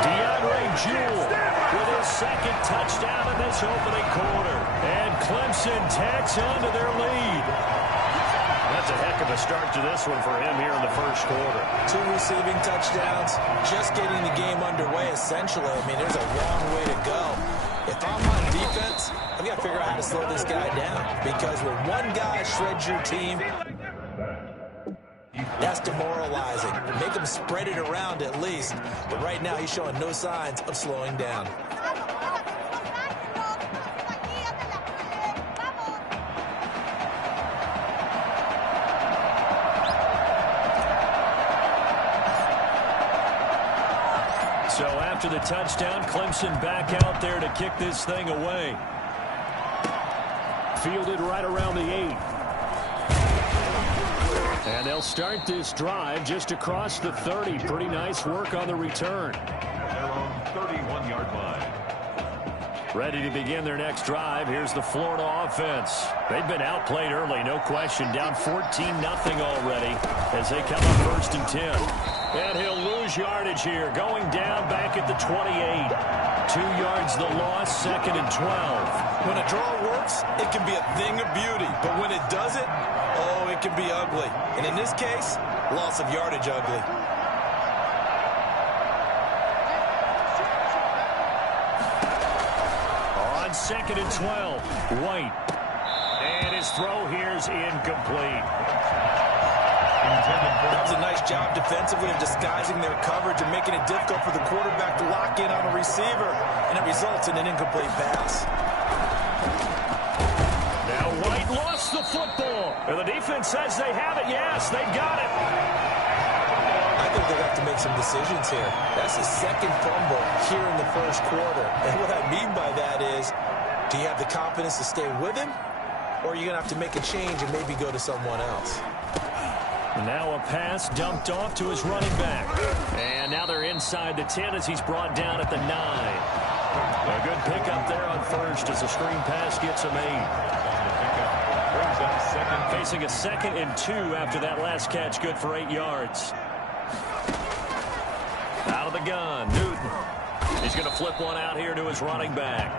DeAndre Jewell with his 2nd touchdown in this opening quarter. And Clemson tacks on to their lead. That's a heck of a start to this one for him here in the first quarter. 2 receiving touchdowns, just getting the game underway, essentially. I mean, there's a long way to go. If I'm on defense, I've got to figure out how to slow this guy down. Because when one guy shreds your team, that's demoralizing. Make him spread it around at least. But right now, he's showing no signs of slowing down. So after the touchdown, Clemson back out there to kick this thing away. Fielded right around the 8. And they'll start this drive just across the 30. Pretty nice work on the return. Their own 31-yard line. Ready to begin their next drive. Here's the Florida offense. They've been outplayed early, no question. Down 14-0 already as they come up 1st and 10. And he'll lose yardage here. Going down back at the 28. 2 yards the loss, 2nd and 12. When a draw works, it can be a thing of beauty. But when it doesn't, oh, it can be ugly. And in this case, loss of yardage ugly. On 2nd and 12, White. And his throw here's incomplete. That was a nice job defensively of disguising their coverage and making it difficult for the quarterback to lock in on a receiver. And it results in an incomplete pass. Now White lost the football. And the defense says they have it. Yes, they got it. I think they'll have to make some decisions here. That's the 2nd fumble here in the first quarter. And what I mean by that is, do you have the confidence to stay with him? Or are you going to have to make a change and maybe go to someone else? Now a pass dumped off to his running back. And now they're inside the 10 as he's brought down at the 9. A good pickup there on 1st as the screen pass gets him 8. Facing a 2nd and 2 after that last catch, good for 8 yards. Out of the gun, Newton. He's going to flip one out here to his running back.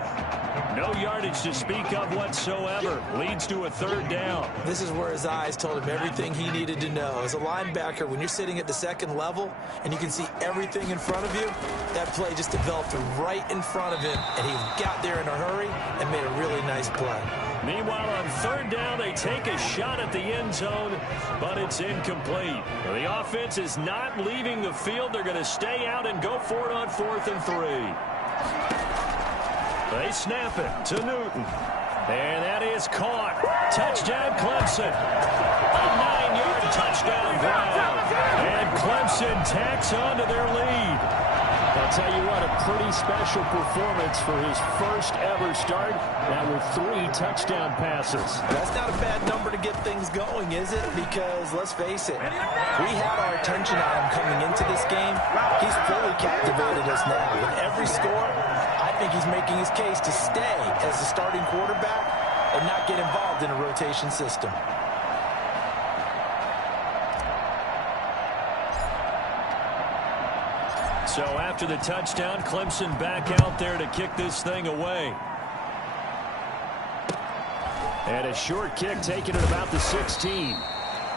No yardage to speak of whatsoever. Leads to a third down. This is where his eyes told him everything he needed to know. As a linebacker, when you're sitting at the second level and you can see everything in front of you, that play just developed right in front of him, and he got there in a hurry and made a really nice play. Meanwhile, on third down, they take a shot at the end zone, but it's incomplete. The offense is not leaving the field. They're going to stay out and go for it on 4th and 3. They snap it to Newton. And that is caught. Touchdown, Clemson. A 9-yard touchdown drive. And Clemson tacks on to their lead. I'll tell you what, a pretty special performance for his first ever start. That were 3 touchdown passes. That's not a bad number to get things going, is it? Because, let's face it, we had our attention on him coming into this game. He's fully captivated us now. With every score, I think he's making his case to stay as the starting quarterback and not get involved in a rotation system. So after the touchdown, Clemson back out there to kick this thing away. And a short kick taken at about the 16.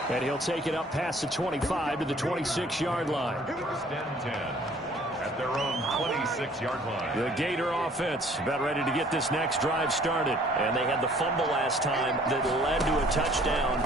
And he'll take it up past the 25 to the 26-yard line. First and 10 at their own 26-yard line. The Gator offense about ready to get this next drive started. And they had the fumble last time that led to a touchdown.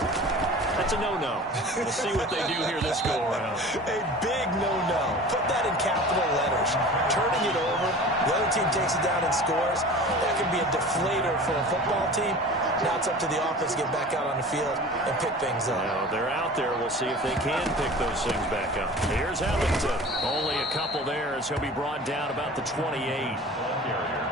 That's a no-no. We'll see what they do here this go-around. A big no-no. Put that in capital letters. Turning it over, the other team takes it down and scores. That can be a deflator for a football team. Now it's up to the offense to get back out on the field and pick things up. Well, they're out there. We'll see if they can pick those things back up. Here's Ellington. Only a couple there as he'll be brought down about the 28.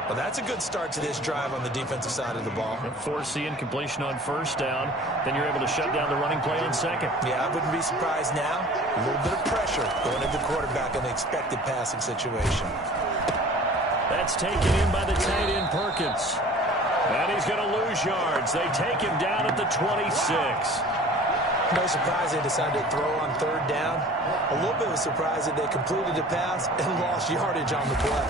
Well, that's a good start to this drive on the defensive side of the ball. Force the incompletion on first down. Then you're able to shut down the running play on second. Yeah, I wouldn't be surprised now. A little bit of pressure going at the quarterback in the expected passing situation. That's taken in by the tight end Perkins. And he's going to lose yards. They take him down at the 26. No surprise they decided to throw on third down. A little bit of a surprise that they completed the pass and lost yardage on the play.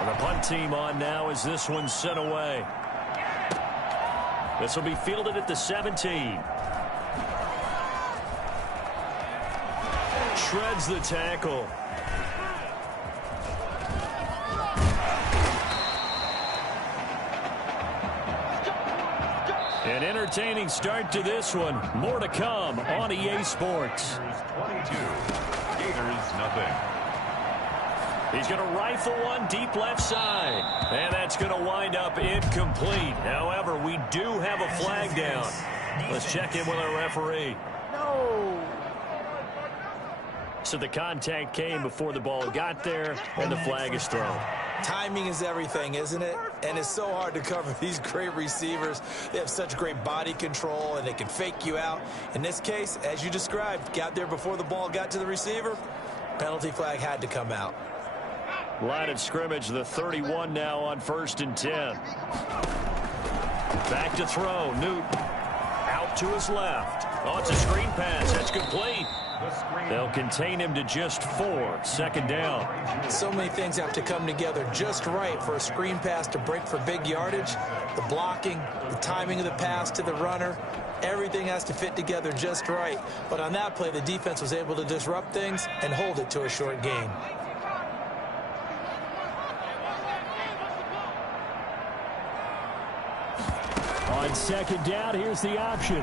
And the punt team on now as this one's sent away. This will be fielded at the 17. Shreds the tackle. An entertaining start to this one. More to come on EA Sports. 22, Gators nothing. He's going to rifle one deep left side. And that's going to wind up incomplete. However, we do have a flag down. Let's check in with our referee. No. So the contact came before the ball got there, and the flag is thrown. Timing is everything, isn't it? And it's so hard to cover these great receivers. They have such great body control, and they can fake you out. In this case, as you described, got there before the ball got to the receiver. Penalty flag had to come out. Line of scrimmage, the 31 now on 1st and 10. Back to throw. Newton out to his left. Oh, it's a screen pass. That's complete. They'll contain him to just 4. Second down. So many things have to come together just right for a screen pass to break for big yardage. The blocking, the timing of the pass to the runner, everything has to fit together just right. But on that play, the defense was able to disrupt things and hold it to a short gain. On second down, here's the option.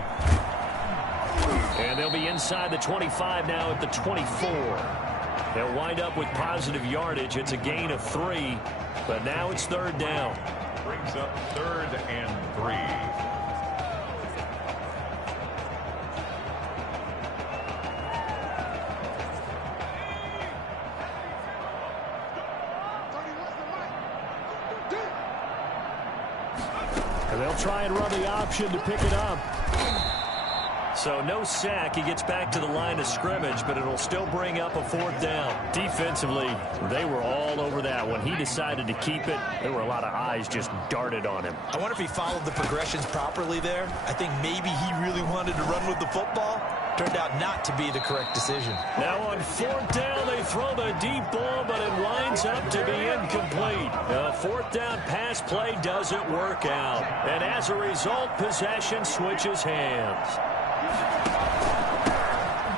And they'll be inside the 25 now at the 24. They'll wind up with positive yardage. It's a gain of 3, but now it's third down. Brings up 3rd and 3. And they'll try and run the option to pick it up. So no sack. He gets back to the line of scrimmage, but it'll still bring up a 4th down. Defensively, they were all over that. When he decided to keep it, there were a lot of eyes just darted on him. I wonder if he followed the progressions properly there. I think maybe he really wanted to run with the football. Turned out not to be the correct decision. Now on 4th down, they throw the deep ball, but it winds up to be incomplete. A 4th down pass play doesn't work out. And as a result, possession switches hands.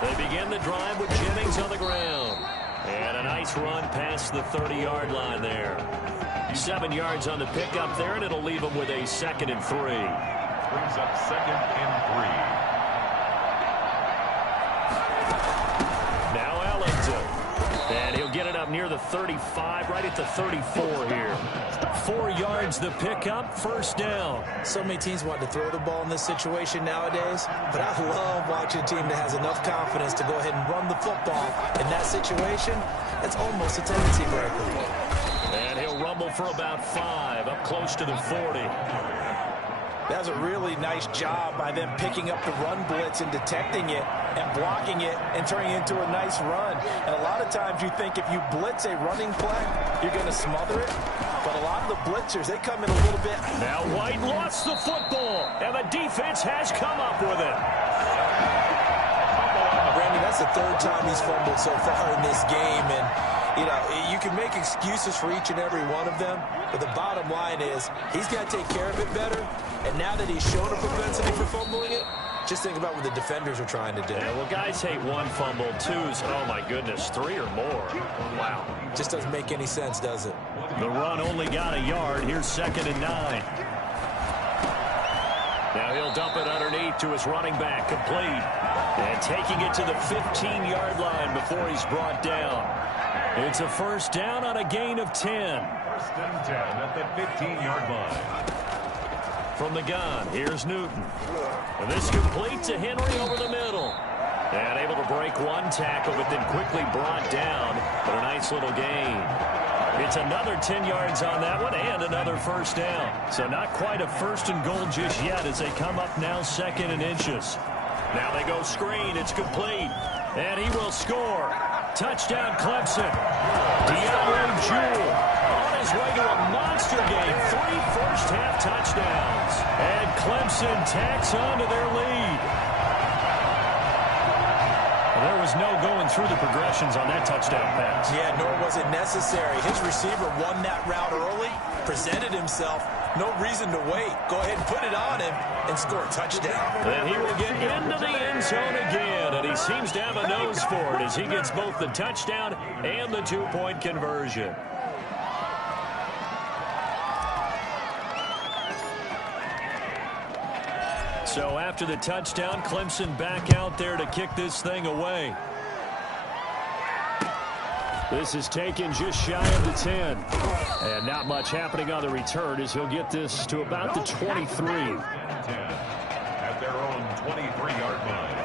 They begin the drive with Jennings on the ground. And a nice run past the 30-yard line there. 7 yards on the pickup there, and it'll leave them with a 2nd and 3. Brings up 2nd and 3. Now Ellington. And he'll get it up near the 35, right at the 34 here. 4 yards the pickup, 1st down. So many teams want to throw the ball in this situation nowadays, but I love watching a team that has enough confidence to go ahead and run the football. In that situation, it's almost a tendency breaker. And he'll rumble for about 5, up close to the 40. That was a really nice job by them picking up the run blitz and detecting it and blocking it and turning it into a nice run. And a lot of times you think if you blitz a running play, you're going to smother it. But a lot of the blitzers, they come in a little bit. Now White lost the football, and the defense has come up with it. Brandon, that's the 3rd time he's fumbled so far in this game. And, you know, you can make excuses for each and every one of them, but the bottom line is he's got to take care of it better. And now that he's shown a propensity for fumbling it, just think about what the defenders are trying to do. Yeah, well, guys hate 1 fumble, 2's, oh my goodness, 3 or more. Wow. Just doesn't make any sense, does it? The run only got a yard. Here's 2nd and 9. Now he'll dump it underneath to his running back, complete. And taking it to the 15-yard line before he's brought down. It's a 1st down on a gain of 10. 1st and 10 at the 15-yard line. From the gun, here's Newton. And this complete to Henry over the middle. And able to break 1 tackle, but then quickly brought down. But a nice little gain. It's another 10 yards on that one and another 1st down. So not quite a 1st and goal just yet as they come up now 2nd and inches. Now they go screen. It's complete. And he will score. Touchdown Clemson. DeAndre Jewell on his way to a monster game. 3 first-half touchdowns. And Clemson tacks on to their lead. Well, there was no going through the progressions on that touchdown pass. Yeah, nor was it necessary. His receiver won that route early, presented himself. No reason to wait. Go ahead and put it on him and score a touchdown. And he will get into the end zone again, and he seems to have a nose for it as he gets both the touchdown and the 2-point conversion. So after the touchdown, Clemson back out there to kick this thing away. This is taken just shy of the 10. And not much happening on the return as he'll get this to about the 23. At their own 23-yard line.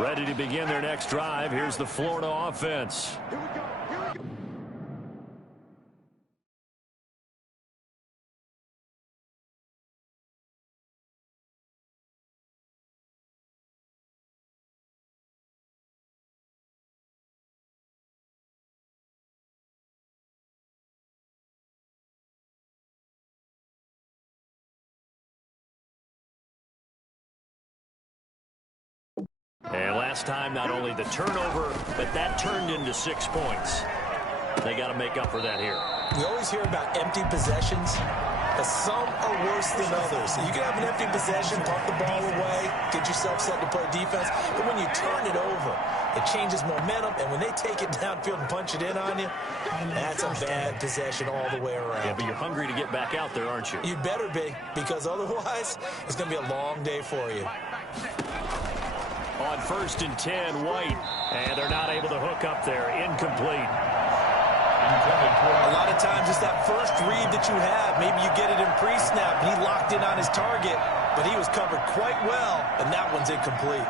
Ready to begin their next drive. Here's the Florida offense. And last time, not only the turnover, but that turned into 6 points. They got to make up for that here. We always hear about empty possessions, but some are worse than others. You can have an empty possession, pump the ball away, get yourself set to play defense, but when you turn it over, it changes momentum, and when they take it downfield and punch it in on you, that's a bad possession all the way around. Yeah, but you're hungry to get back out there, aren't you? You better be, because otherwise, it's going to be a long day for you. On 1st and 10, White. And they're not able to hook up there. Incomplete. A lot of times it's that first read that you have. Maybe you get it in pre-snap, and he locked in on his target, but he was covered quite well, and that one's incomplete.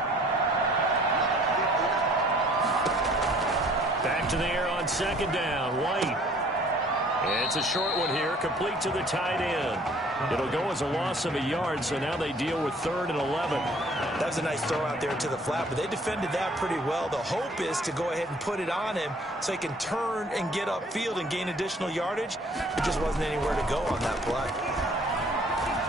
Back to the air on 2nd down. White. It's a short one here, complete to the tight end. It'll go as a loss of a yard, so now they deal with 3rd and 11. That was a nice throw out there to the flat, but they defended that pretty well. The hope is to go ahead and put it on him so he can turn and get upfield and gain additional yardage. There just wasn't anywhere to go on that play.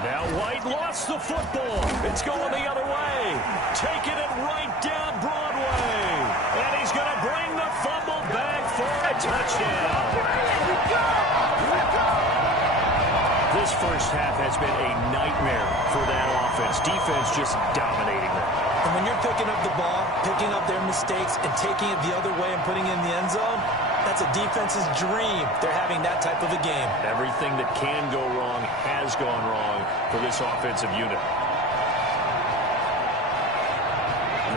Now White lost the football. It's going the other way. Taking it right down Broadway. And he's going to bring the fumble back for a touchdown. This first half has been a nightmare for that offense. Defense just dominating them. And when you're picking up the ball, picking up their mistakes, and taking it the other way and putting it in the end zone, that's a defense's dream. They're having that type of a game. Everything that can go wrong has gone wrong for this offensive unit.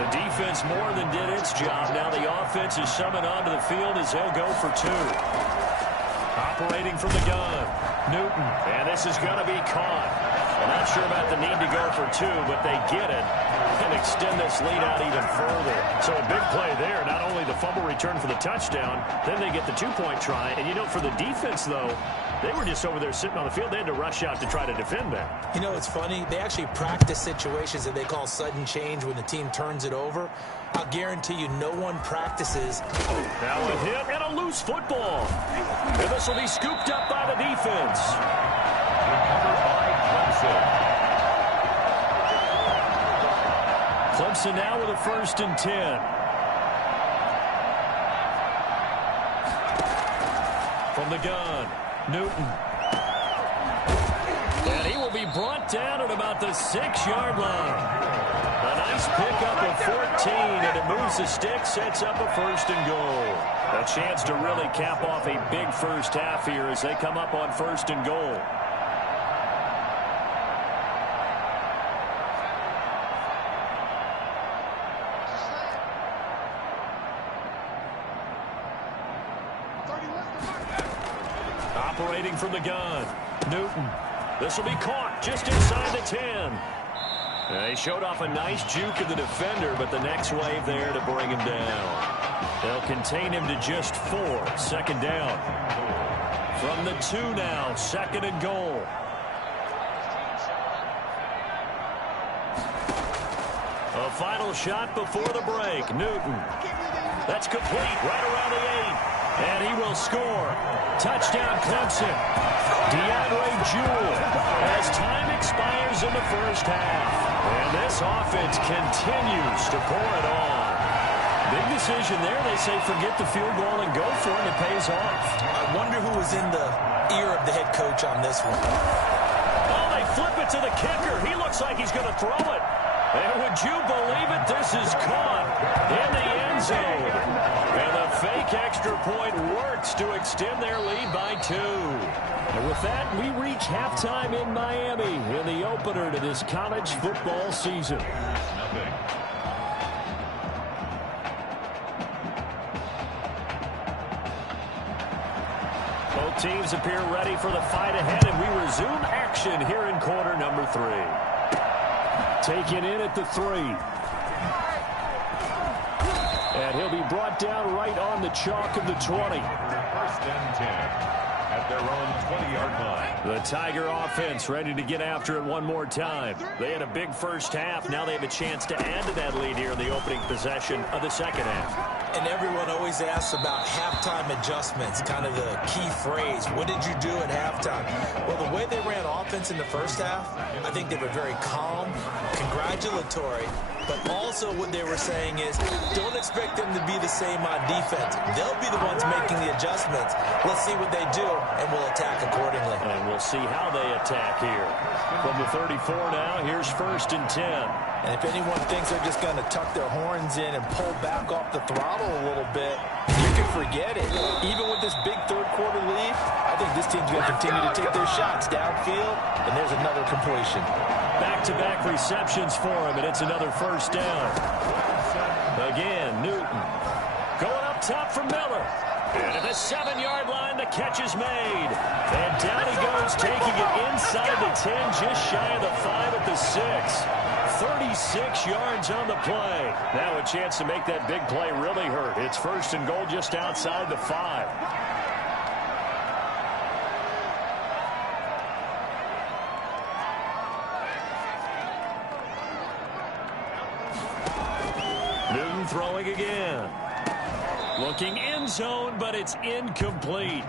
The defense more than did its job. Now the offense is summoned onto the field as they'll go for 2. Operating from the gun, Newton, and this is going to be caught. I'm not sure about the need to go for 2, but they get it and extend this lead out even further. So a big play there. Not only the fumble return for the touchdown, then they get the 2-point try. And, you know, for the defense, though, they were just over there sitting on the field. They had to rush out to try to defend that. You know, it's funny. They actually practice situations that they call sudden change when the team turns it over. I'll guarantee you no one practices. Now a hit and a loose football. And this will be scooped up by the defense. Recovered by Clemson. Clemson now with a 1st and 10. From the gun, Newton. And he will be brought down at about the 6-yard line. A nice pickup of 14, and it moves the stick, sets up a 1st and goal. A chance to really cap off a big first half here as they come up on 1st and goal. Operating from the gun, Newton. This will be caught just inside the 10. They showed off a nice juke of the defender, but the next wave there to bring him down. They'll contain him to just 4. 2nd down. From the 2 now, 2nd and goal. A final shot before the break. Newton. That's complete right around the 8. And he will score. Touchdown, Clemson. DeAndre Jewell as time expires in the first half. And this offense continues to pour it on. Big decision there. They say forget the field goal and go for it. It pays off. I wonder who was in the ear of the head coach on this one. Oh, they flip it to the kicker. He looks like he's going to throw it. And would you believe it? This is caught in the end zone. And the fake extra point works to extend their lead by 2. And with that, we reach halftime in Miami in the opener to this college football season. Both teams appear ready for the fight ahead, and we resume action here in quarter number 3. Taken in at the 3. And he'll be brought down right on the chalk of the 20. 1st and 10 at their own 20-yard line. The Tiger offense ready to get after it one more time. They had a big first half. Now they have a chance to add to that lead here in the opening possession of the 2nd half. And everyone always asks about halftime adjustments, kind of the key phrase. What did you do at halftime? Well, the way they ran offense in the first half, I think they were very calm, congratulatory, but also what they were saying is don't expect them to be the same on defense. They'll be the ones making the adjustments. Let's see what they do, and we'll attack accordingly. And we'll see how they attack here. From the 34 now, here's 1st and 10. And if anyone thinks they're just going to tuck their horns in and pull back off the throttle a little bit, you can forget it. Even with this big third-quarter lead, I think this team's going to continue to take their shots downfield, and there's another completion. Back-to-back receptions for him, and it's another 1st down. Again, Newton. Going up top for Miller. And at the 7-yard line, the catch is made. And down he goes, taking it inside the 10, just shy of the 5 at the 6. 36 yards on the play. Now a chance to make that big play really hurt. It's 1st and goal just outside the 5. throwing again. Looking end zone, but it's incomplete.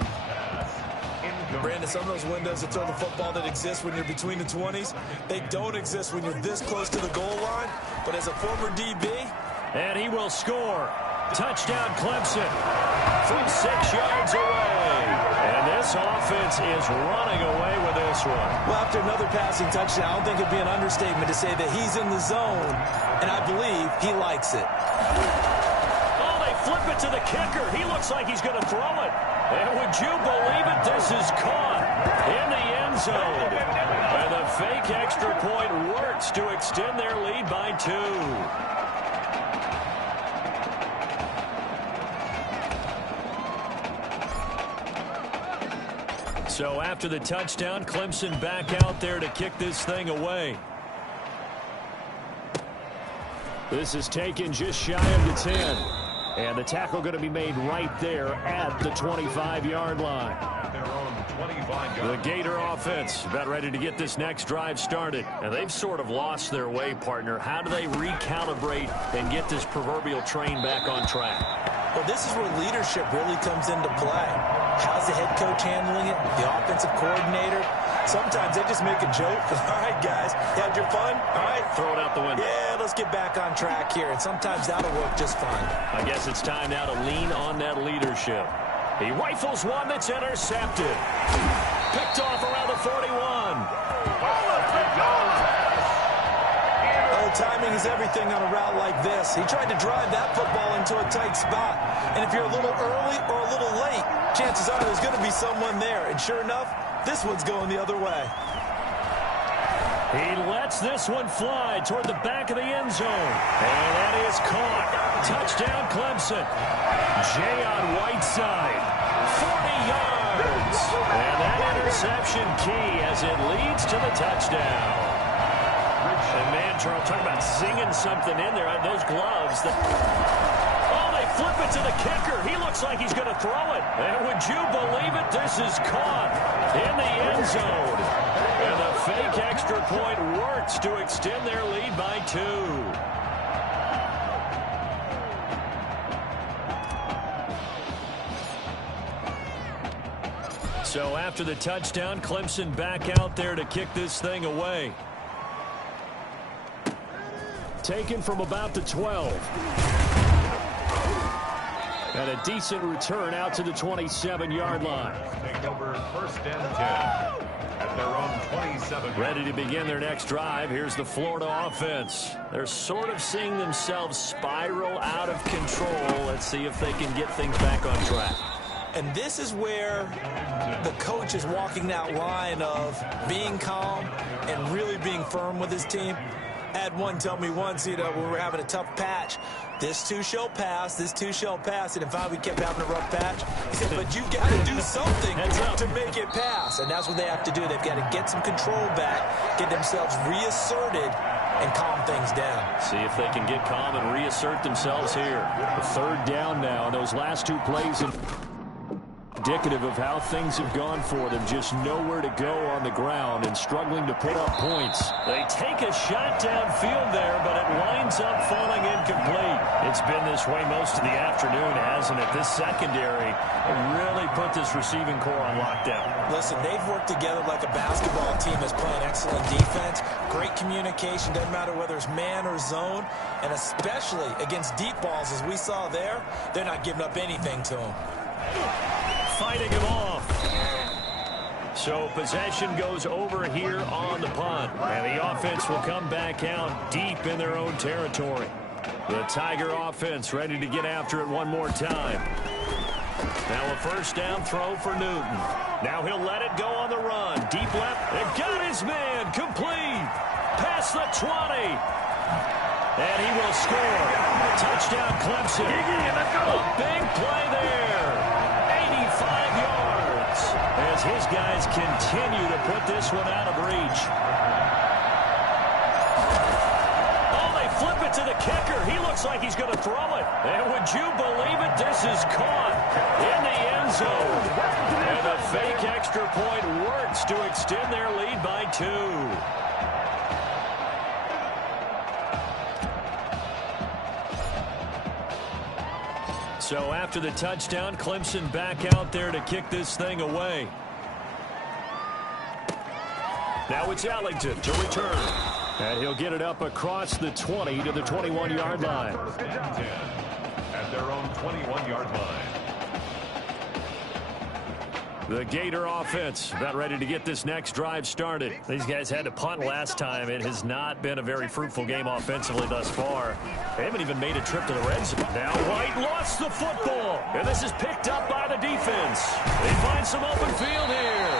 Brandon, some of those windows to throw the football that exist when you're between the 20s, they don't exist when you're this close to the goal line. But as a former DB... And he will score. Touchdown, Clemson. From 6 yards away. And this offense is running away with this one. Well, after another passing touchdown, I don't think it'd be an understatement to say that he's in the zone, and I believe he likes it. Oh, they flip it to the kicker. He looks like he's going to throw it. And would you believe it? This is caught in the end zone. And the fake extra point works to extend their lead by 2. So after the touchdown, Clemson back out there to kick this thing away. This is taken just shy of the 10. And the tackle going to be made right there at the 25-yard line. The Gator offense about ready to get this next drive started. And they've sort of lost their way, partner. How do they recalibrate and get this proverbial train back on track? Well, this is where leadership really comes into play. How's the head coach handling it? The offensive coordinator? Sometimes they just make a joke. All right, guys, you had your fun? All right. Throw it out the window. Yeah, let's get back on track here. And sometimes that'll work just fine. I guess it's time now to lean on that leadership. He rifles one that's intercepted. Picked off around the 41. Oh, timing is everything on a route like this. He tried to drive that football into a tight spot. And if you're a little early or a little late, chances are there's going to be someone there. And sure enough, this one's going the other way. He lets this one fly toward the back of the end zone. And that is caught. Touchdown, Clemson. Jay on Whiteside. 40 yards. And that interception key as it leads to the touchdown. And man, Charles, talk about singing something in there on those gloves. Oh, they flip it to the kicker. He looks like he's going to throw it. And would you believe it? This is caught in the end zone. And the fake extra point works to extend their lead by 2. So after the touchdown, Clemson back out there to kick this thing away. Taken from about the 12. And a decent return out to the 27-yard line. Take over 1st and 10 at their own 27. Ready to begin their next drive. Here's the Florida offense. They're sort of seeing themselves spiral out of control. Let's see if they can get things back on track. And this is where the coach is walking that line of being calm and really being firm with his team. I had one tell me once, when we were having a tough patch, this too shall pass, this too shall pass. And if we kept having a rough patch, he said, but you've got to do something to make it pass. And that's what they have to do. They've got to get some control back, get themselves reasserted, and calm things down. See if they can get calm and reassert themselves here. The 3rd down now. Those last 2 plays indicative of how things have gone for them. Just nowhere to go on the ground and struggling to put up points. They take a shot downfield there, but it winds up falling incomplete. It's been this way most of the afternoon, hasn't it? This secondary really put this receiving core on lockdown. Listen, they've worked together like a basketball team that's playing excellent defense. Great communication, doesn't matter whether it's man or zone, and especially against deep balls as we saw there, they're not giving up anything to them. Fighting him off. So possession goes over here on the punt. And the offense will come back out deep in their own territory. The Tiger offense ready to get after it one more time. Now a 1st down throw for Newton. Now he'll let it go on the run. Deep left. And got his man. Complete. Past the 20. And he will score. Touchdown, Clemson. A big play there. 85 yards as his guys continue to put this one out of reach. Oh, they flip it to the kicker. He looks like he's going to throw it. And would you believe it? This is caught in the end zone. And the fake extra point works to extend their lead by 2. So after the touchdown, Clemson back out there to kick this thing away. Now it's Ellington to return. And he'll get it up across the 20 to the 21-yard line. First and 10 at their own 21-yard line. The Gator offense about ready to get this next drive started. These guys had to punt last time. It has not been a very fruitful game offensively thus far. They haven't even made a trip to the red zone. Now White lost the football, and this is picked up by the defense. They find some open field here.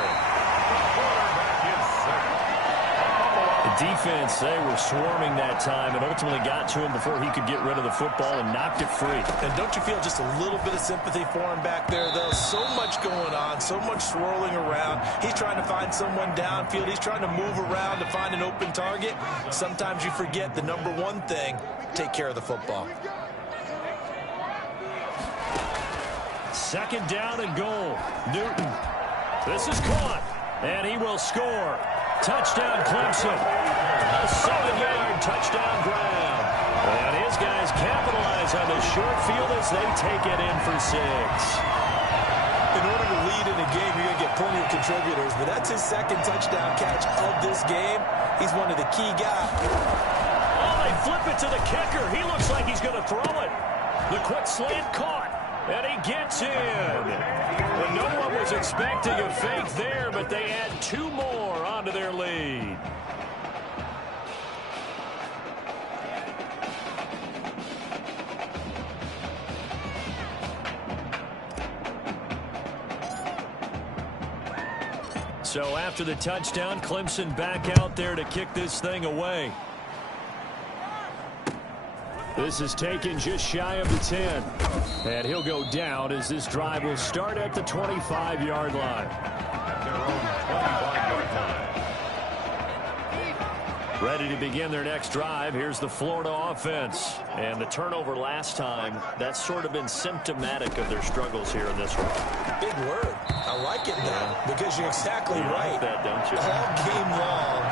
The defense, they were swarming that time and ultimately got to him before he could get rid of the football and knocked it free. And don't you feel just a little bit of sympathy for him back there, though? So much going on, so much swirling around. He's trying to find someone downfield. He's trying to move around to find an open target. Sometimes you forget the number one thing, take care of the football. Second down and goal. Newton. This is caught, and he will score. Touchdown, Clemson. A 7-yard touchdown grab. And his guys capitalize on the short field as they take it in for 6. In order to lead in a game, you're going to get plenty of contributors, but that's his second touchdown catch of this game. He's one of the key guys. Oh, they flip it to the kicker. He looks like he's going to throw it. The quick slant caught, and he gets in. And no one was expecting a fake there, but they add 2 more onto their lead. So after the touchdown, Clemson back out there to kick this thing away. This is taken just shy of the 10. And he'll go down as this drive will start at the 25-yard line. At their own 25-yard line. Ready to begin their next drive. Here's the Florida offense. And the turnover last time, that's sort of been symptomatic of their struggles here in this one. Big word. I like it now because you're exactly right. Like that, don't you? All game long,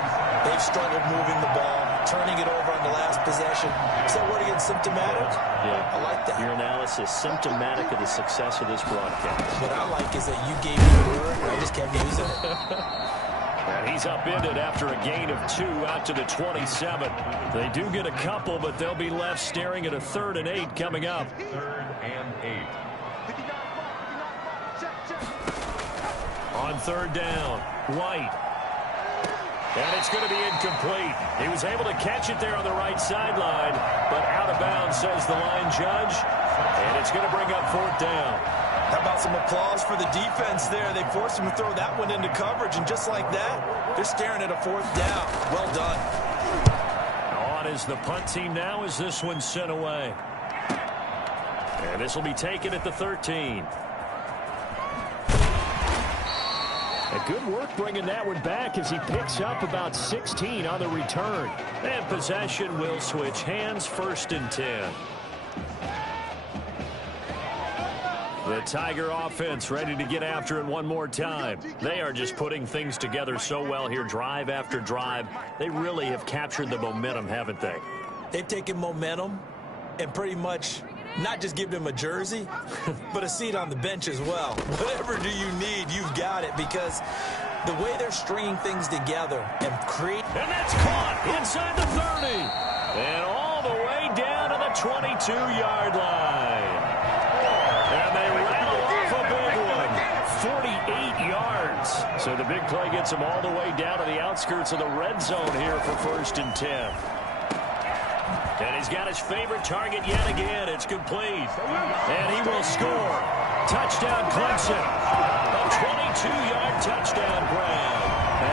they've struggled moving the ball, turning it over on the last possession. Is that word again, symptomatic? Yeah. I like that. Your analysis, symptomatic of the success of this broadcast. What I like is that you gave me the word, and I just kept using it. And he's upended after a gain of 2 out to the 27. They do get a couple, but they'll be left staring at a 3rd and 8 coming up. 3rd and 8. On 3rd down, White. And it's going to be incomplete. He was able to catch it there on the right sideline, but out of bounds, says the line judge. And it's going to bring up 4th down. How about some applause for the defense there? They forced him to throw that one into coverage, and just like that, they're staring at a 4th down. Well done. On is the punt team now as this one's sent away. And this will be taken at the 13. Good work bringing that one back as he picks up about 16 on the return. And possession will switch hands, 1st and 10. The Tiger offense ready to get after it one more time. They are just putting things together so well here, drive after drive. They really have captured the momentum, haven't they? They've taken momentum and pretty much not just given him a jersey, but a seat on the bench as well. Whatever do you need, you've got it, because the way they're stringing things together and create... And that's caught inside the 30. And all the way down to the 22-yard line. And they rattle off a big one. 48 yards. So the big play gets them all the way down to the outskirts of the red zone here for 1st and 10. And he's got his favorite target yet again. It's complete. And he will score. Touchdown, Clemson. A 22-yard touchdown grab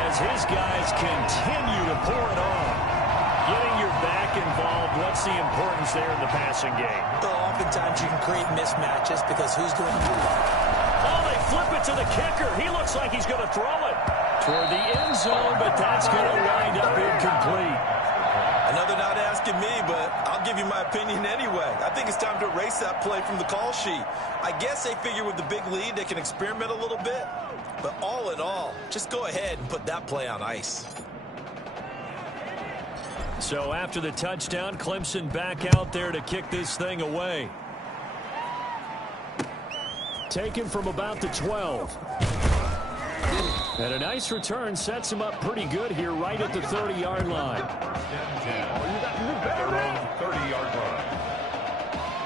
as his guys continue to pour it on. Getting your back involved, what's the importance there in the passing game? Well, oftentimes you can create mismatches because who's going to do that? Oh, they flip it to the kicker. He looks like he's going to throw it toward the end zone, but that's going to wind up incomplete. Another not asking me, but I'll give you my opinion anyway. I think it's time to erase that play from the call sheet. I guess they figure with the big lead they can experiment a little bit. But all in all, just go ahead and put that play on ice. So after the touchdown, Clemson back out there to kick this thing away. taken from about the 12. And a nice return sets him up pretty good here right at the 30-yard line. Their own 30-yard line.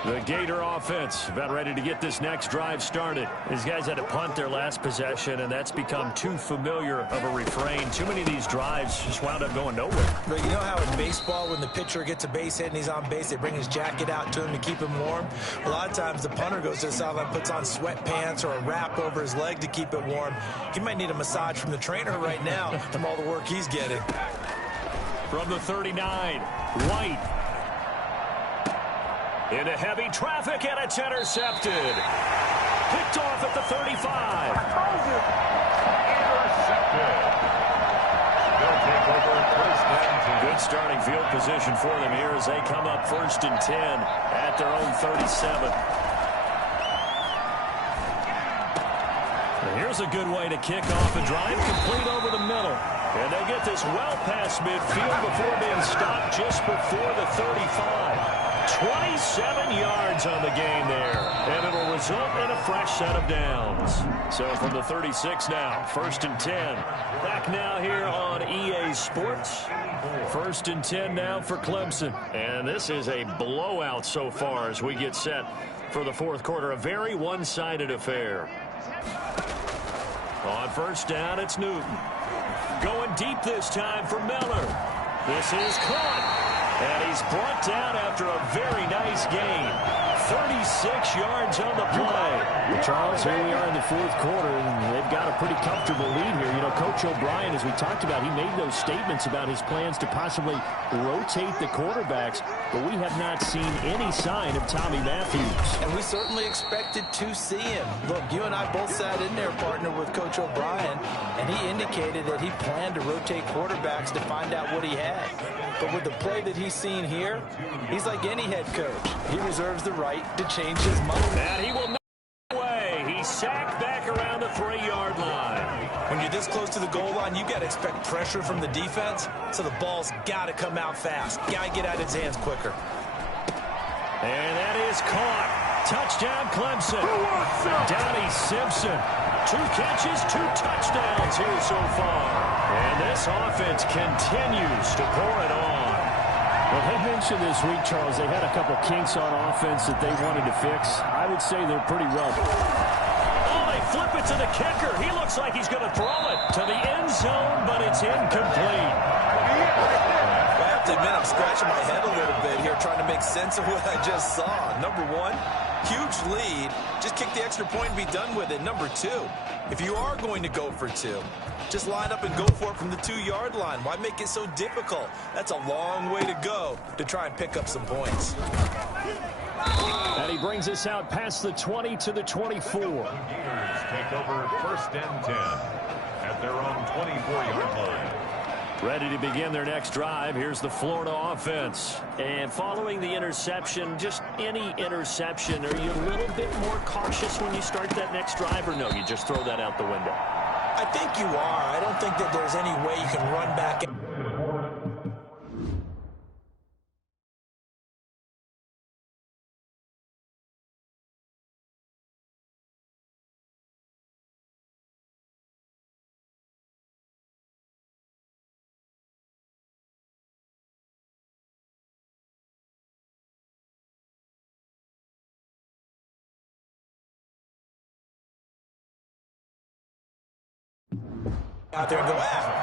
The Gator offense about ready to get this next drive started. These guys had to punt their last possession, and that's become too familiar of a refrain. Too many of these drives just wound up going nowhere. But you know how in baseball, when the pitcher gets a base hit and he's on base, they bring his jacket out to him to keep him warm? A lot of times the punter goes to the sideline, puts on sweatpants or a wrap over his leg to keep it warm. He might need a massage from the trainer right now from all the work he's getting. From the 39, White. Into heavy traffic, and it's intercepted. Picked off at the 35. Intercepted. They'll take over first and 10. Good starting field position for them here as they come up 1st and 10 at their own 37. And here's a good way to kick off a drive, complete over the middle. And they get this well past midfield before being stopped just before the 35. 27 yards on the game there, and it'll result in a fresh set of downs. So from the 36 now, 1st and 10. Back now here on EA Sports. 1st and 10 now for Clemson. And this is a blowout so far as we get set for the 4th quarter. A very one-sided affair. On 1st down, it's Newton. Going deep this time for Miller. This is caught. And he's brought down after a very nice gain. 36 yards on the play. Well, Charles, here we are in the 4th quarter, and they've got a pretty comfortable lead here. You know, Coach O'Brien, as we talked about, he made those statements about his plans to possibly rotate the quarterbacks, but we have not seen any sign of Tommy Matthews. And we certainly expected to see him. Look, you and I both sat in there, partner, with Coach O'Brien, and he indicated that he planned to rotate quarterbacks to find out what he had. But with the play that he's seen here, he's like any head coach. He reserves the right to change his mind. And he will not away. He's sacked back around the 3-yard line. When you're this close to the goal line, you got to expect pressure from the defense, so the ball's got to come out fast. Got to get out of his hands quicker. And that is caught. Touchdown, Clemson. Donnie Simpson. 2 catches, 2 touchdowns here so far. And this offense continues to pour it on. Well, they mentioned this week, Charles, they had a couple kinks on offense that they wanted to fix. I would say they're pretty rough. Oh, they flip it to the kicker. He looks like he's going to throw it to the end zone, but it's incomplete. I have to admit, I'm scratching my head a little bit here trying to make sense of what I just saw. Number one, huge lead. Just kick the extra point and be done with it. Number two, if you are going to go for 2, just line up and go for it from the 2-yard line. Why make it so difficult? That's a long way to go to try and pick up some points. And he brings us out past the 20 to the 24. Gators take over 1st and 10 at their own 24-yard line. Ready to begin their next drive. Here's the Florida offense. And following the interception, just any interception, are you a little bit more cautious when you start that next drive, or no, you just throw that out the window? I think you are. I don't think that there's any way you can run back. Out there and go,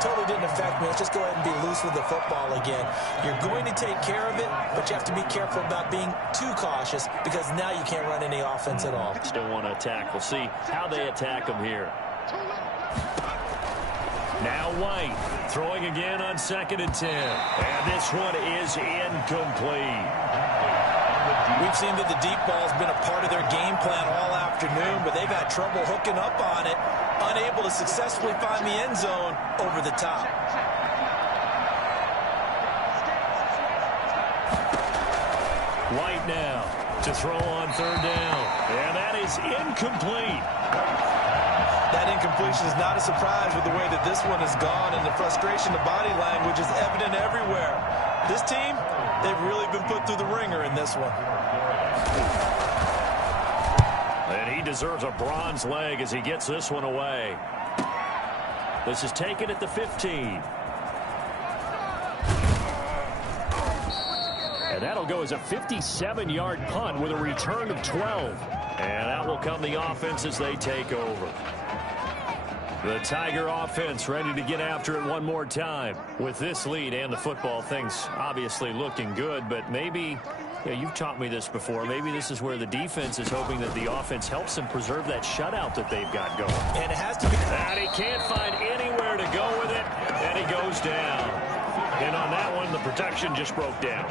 totally didn't affect me. Let's just go ahead and be loose with the football again. You're going to take care of it, but you have to be careful about being too cautious because now you can't run any offense at all. Still want to attack. We'll see how they attack them here. Now White throwing again on 2nd and 10. And this one is incomplete. We've seen that the deep ball's been a part of their game plan all afternoon, but they've had trouble hooking up on it, unable to successfully find the end zone over the top. White now to throw on 3rd down. And that is incomplete. That incompletion is not a surprise with the way that this one has gone, and the frustration, the body language is evident everywhere. This team, they've really been put through the ringer in this one. And he deserves a bronze leg as he gets this one away. This is taken at the 15. And that'll go as a 57-yard punt with a return of 12. And out will come the offense as they take over. The Tiger offense ready to get after it one more time. With this lead and the football, things obviously looking good, but maybe, you've taught me this before, maybe this is where the defense is hoping that the offense helps them preserve that shutout that they've got going. And it has to be. And he can't find anywhere to go with it, and he goes down. And on that one, the protection just broke down.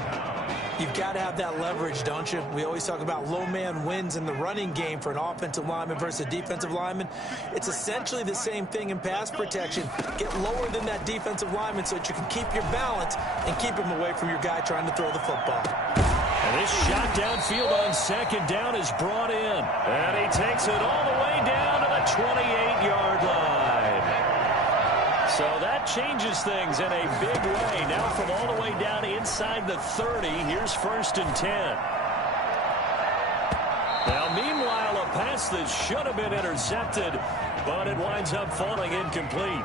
You've got to have that leverage, don't you? We always talk about low man wins in the running game for an offensive lineman versus a defensive lineman. It's essentially the same thing in pass protection. Get lower than that defensive lineman so that you can keep your balance and keep him away from your guy trying to throw the football. And this shot downfield on second down is brought in. And he takes it all the way down to the 28-yard line. So that changes things in a big way. Now from all the way down inside the 30, here's 1st and 10. Now, meanwhile, a pass that should have been intercepted, but it winds up falling incomplete.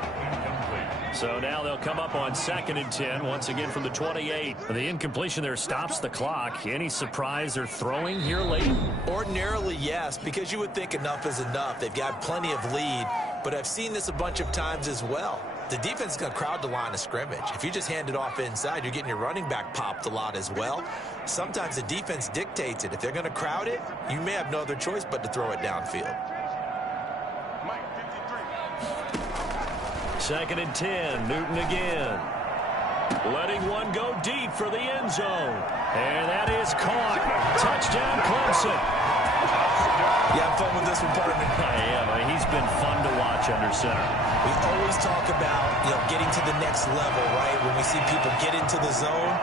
So now they'll come up on 2nd and 10, once again from the 28. The incompletion there stops the clock. Any surprise they're throwing here late? Ordinarily, yes, because you would think enough is enough. They've got plenty of lead, but I've seen this a bunch of times as well. The defense is going to crowd the line of scrimmage. If you just hand it off inside, you're getting your running back popped a lot as well. Sometimes the defense dictates it. If they're going to crowd it, you may have no other choice but to throw it downfield. 2nd and 10, Newton again. Letting one go deep for the end zone. And that is caught. Touchdown, Clemson. You have fun with this one, partner? I am. He's been fun to watch under center. We always talk about, getting to the next level, right? When we see people get into the zone,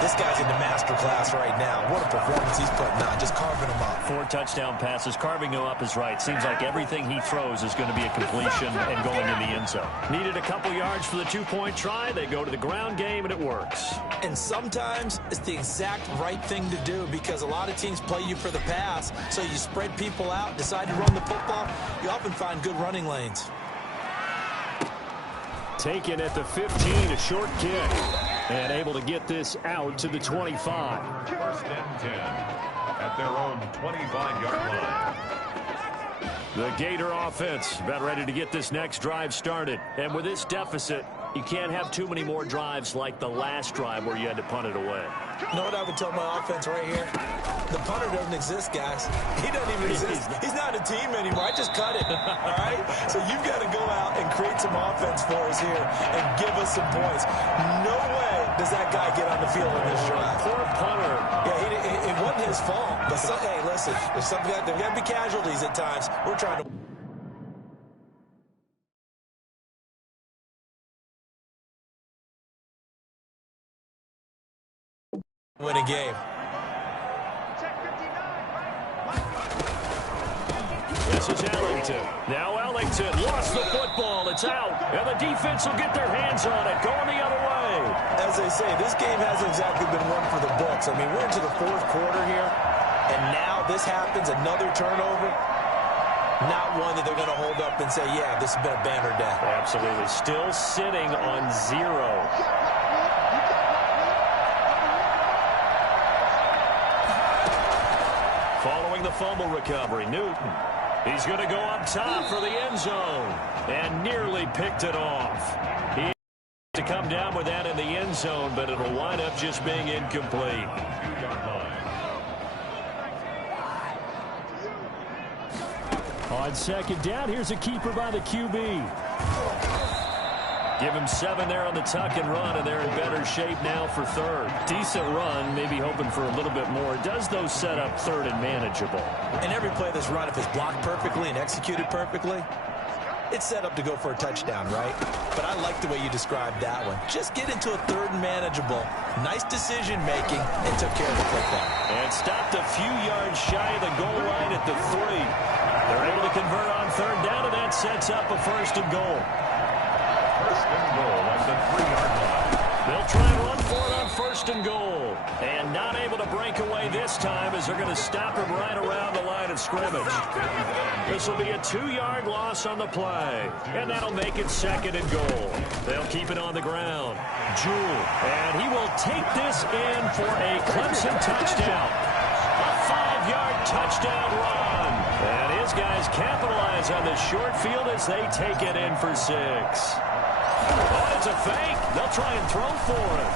this guy's in the master class right now. What a performance he's putting on, just carving them up. 4 touchdown passes. Carving him up is right. Seems like everything he throws is going to be a completion and going in the end zone. Needed a couple yards for the 2-point try. They go to the ground game, and it works. And sometimes it's the exact right thing to do because a lot of teams play you for the pass, so you spread people out, decide to run the football. You often find good running lanes. Taken at the 15, a short kick. And able to get this out to the 25. 1st and 10 at their own 25-yard line. The Gator offense about ready to get this next drive started. And with this deficit, you can't have too many more drives like the last drive where you had to punt it away. You know what I would tell my offense right here? The punter doesn't exist, guys. He doesn't even exist. He's not a team anymore. I just cut it, all right? So you've got to go out and create some offense for us here and give us some points. No way does that guy get on the field in this drive. Poor punter. Yeah, it wasn't his fault. But, hey, listen, there's got to be casualties at times. We're trying to... win a game. This is Ellington. Now Ellington lost the football. It's out. And the defense will get their hands on it. Going the other way. As they say, this game hasn't exactly been one for the books. I mean, we're into the 4th quarter here. And now this happens, another turnover. Not one that they're going to hold up and say, yeah, this has been a banner day. Absolutely. Still sitting on 0. Following the fumble recovery, Newton. He's going to go up top for the end zone. And nearly picked it off. He has to come down with that in the end zone, but it'll wind up just being incomplete. On 2nd down, here's a keeper by the QB. Give him 7 there on the tuck and run, and they're in better shape now for 3rd. Decent run, maybe hoping for a little bit more. Does those set up 3rd and manageable? And every play that's run, if it's blocked perfectly and executed perfectly, it's set up to go for a touchdown, right? But I like the way you described that one. Just get into a 3rd and manageable. Nice decision-making, and took care of the football. And stopped a few yards shy of the goal line at the 3. They're able to convert on 3rd down, and that sets up a 1st and goal. 1st and goal at the 3-yard line. They'll try and run for it on 1st and goal. And not able to break away this time as they're going to stop him right around the line of scrimmage. This will be a 2-yard loss on the play. And that'll make it 2nd and goal. They'll keep it on the ground. Jewell. And he will take this in for a Clemson touchdown. A 5-yard touchdown run. And his guys capitalize on the short field as they take it in for 6. Oh, it's a fake. They'll try and throw for it.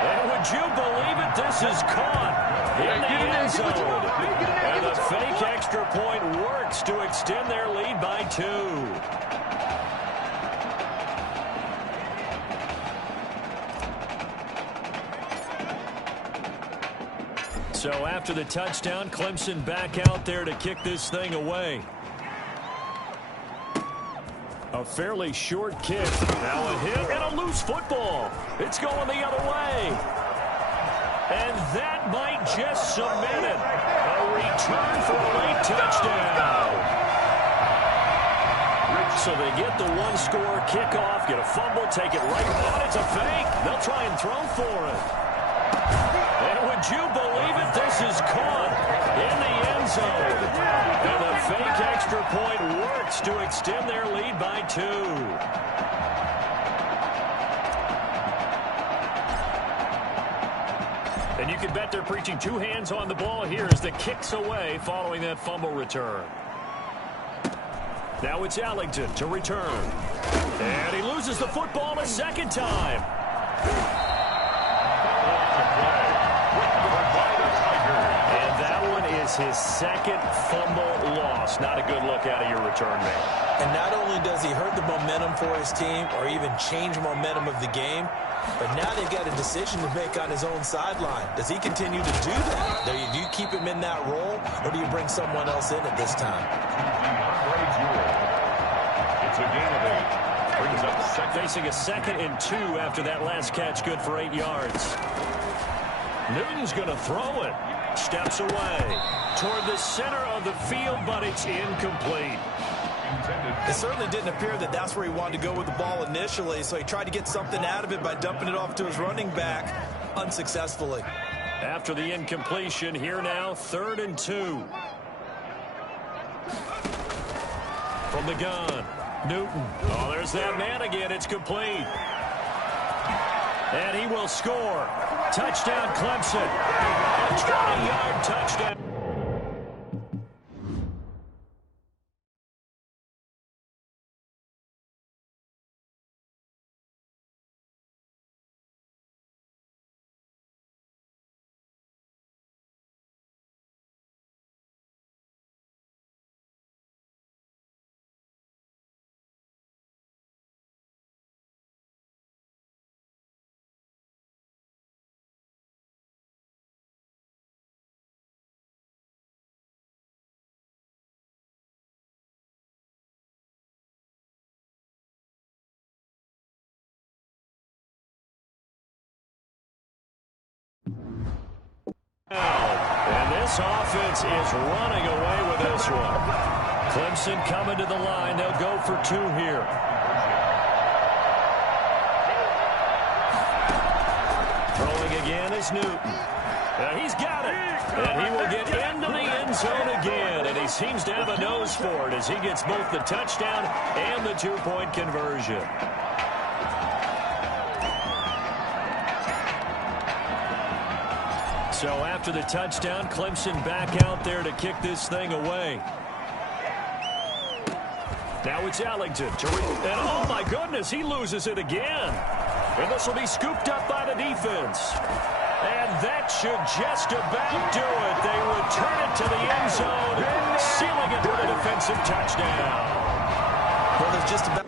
And would you believe it? This is caught in the end zone. And the fake extra point works to extend their lead by 2. So after the touchdown, Clemson back out there to kick this thing away. A fairly short kick. Now a hit and a loose football. It's going the other way. And that might just cement it. A return for a late touchdown. So they get the 1-score kickoff, get a fumble, take it right on. It's a fake. They'll try and throw for it. And would you believe it? This is caught in the end zone. And the fake extra point works to extend their lead by 2. And you can bet they're preaching 2 hands on the ball here as the kick's away following that fumble return. Now it's Ellington to return. And he loses the football a second time. And that one is his 2nd fumble loss. Not a good look out of your return man. And not only does he hurt the momentum for his team or even change momentum of the game, but now they've got a decision to make on his own sideline. Does he continue to do that? Do you keep him in that role, or do you bring someone else in at this time? It's a gain of 8. Brings up Facing a 2nd and 2 after that last catch, good for 8 yards. Newton's going to throw it. Steps away toward the center of the field, but it's incomplete. It certainly didn't appear that that's where he wanted to go with the ball initially, so he tried to get something out of it by dumping it off to his running back unsuccessfully. After the incompletion, here now, 3rd and 2. From the gun, Newton. Oh, there's that man again. It's complete. And he will score. Touchdown, Clemson. A 20-yard touchdown. And this offense is running away with this one. Clemson coming to the line. They'll go for 2 here. Throwing again is Newton. He's got it. And he will get into the end zone again. And he seems to have a nose for it as he gets both the touchdown and the 2-point conversion. So after the touchdown, Clemson back out there to kick this thing away. Now it's Ellington. And oh, my goodness, he loses it again. And this will be scooped up by the defense. And that should just about do it. They return it to the end zone, sealing it with a defensive touchdown. Well, there's just about...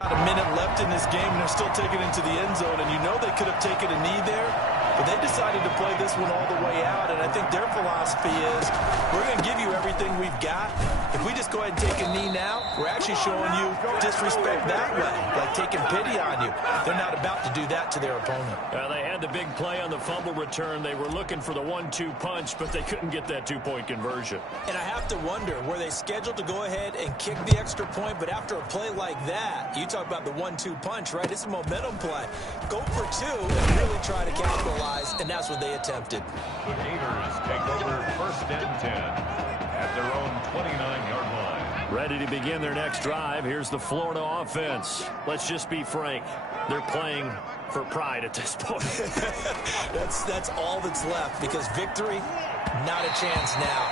About a minute left in this game, and they're still taking it to the end zone, and you know they could have taken a knee there, but they decided to play this one all the way out, and I think their philosophy is, we're going to give you everything we've got. If we just go ahead and take a knee now, we're actually showing you disrespect that way, like taking pity on you. They're not about to do that to their opponent. They had the big play on the fumble return. They were looking for the 1-2 punch, but they couldn't get that two-point conversion. And I have to wonder, were they scheduled to go ahead and kick the extra point, but after a play like that, you talk about the 1-2 punch, right? It's a momentum play. Go for two and really try to capitalize, and that's what they attempted. The Gators take over 1st and 10 at their own 29-yard line. Ready to begin their next drive. Here's the Florida offense. Let's just be frank. They're playing for pride at this point. That's all that's left, because victory, not a chance now.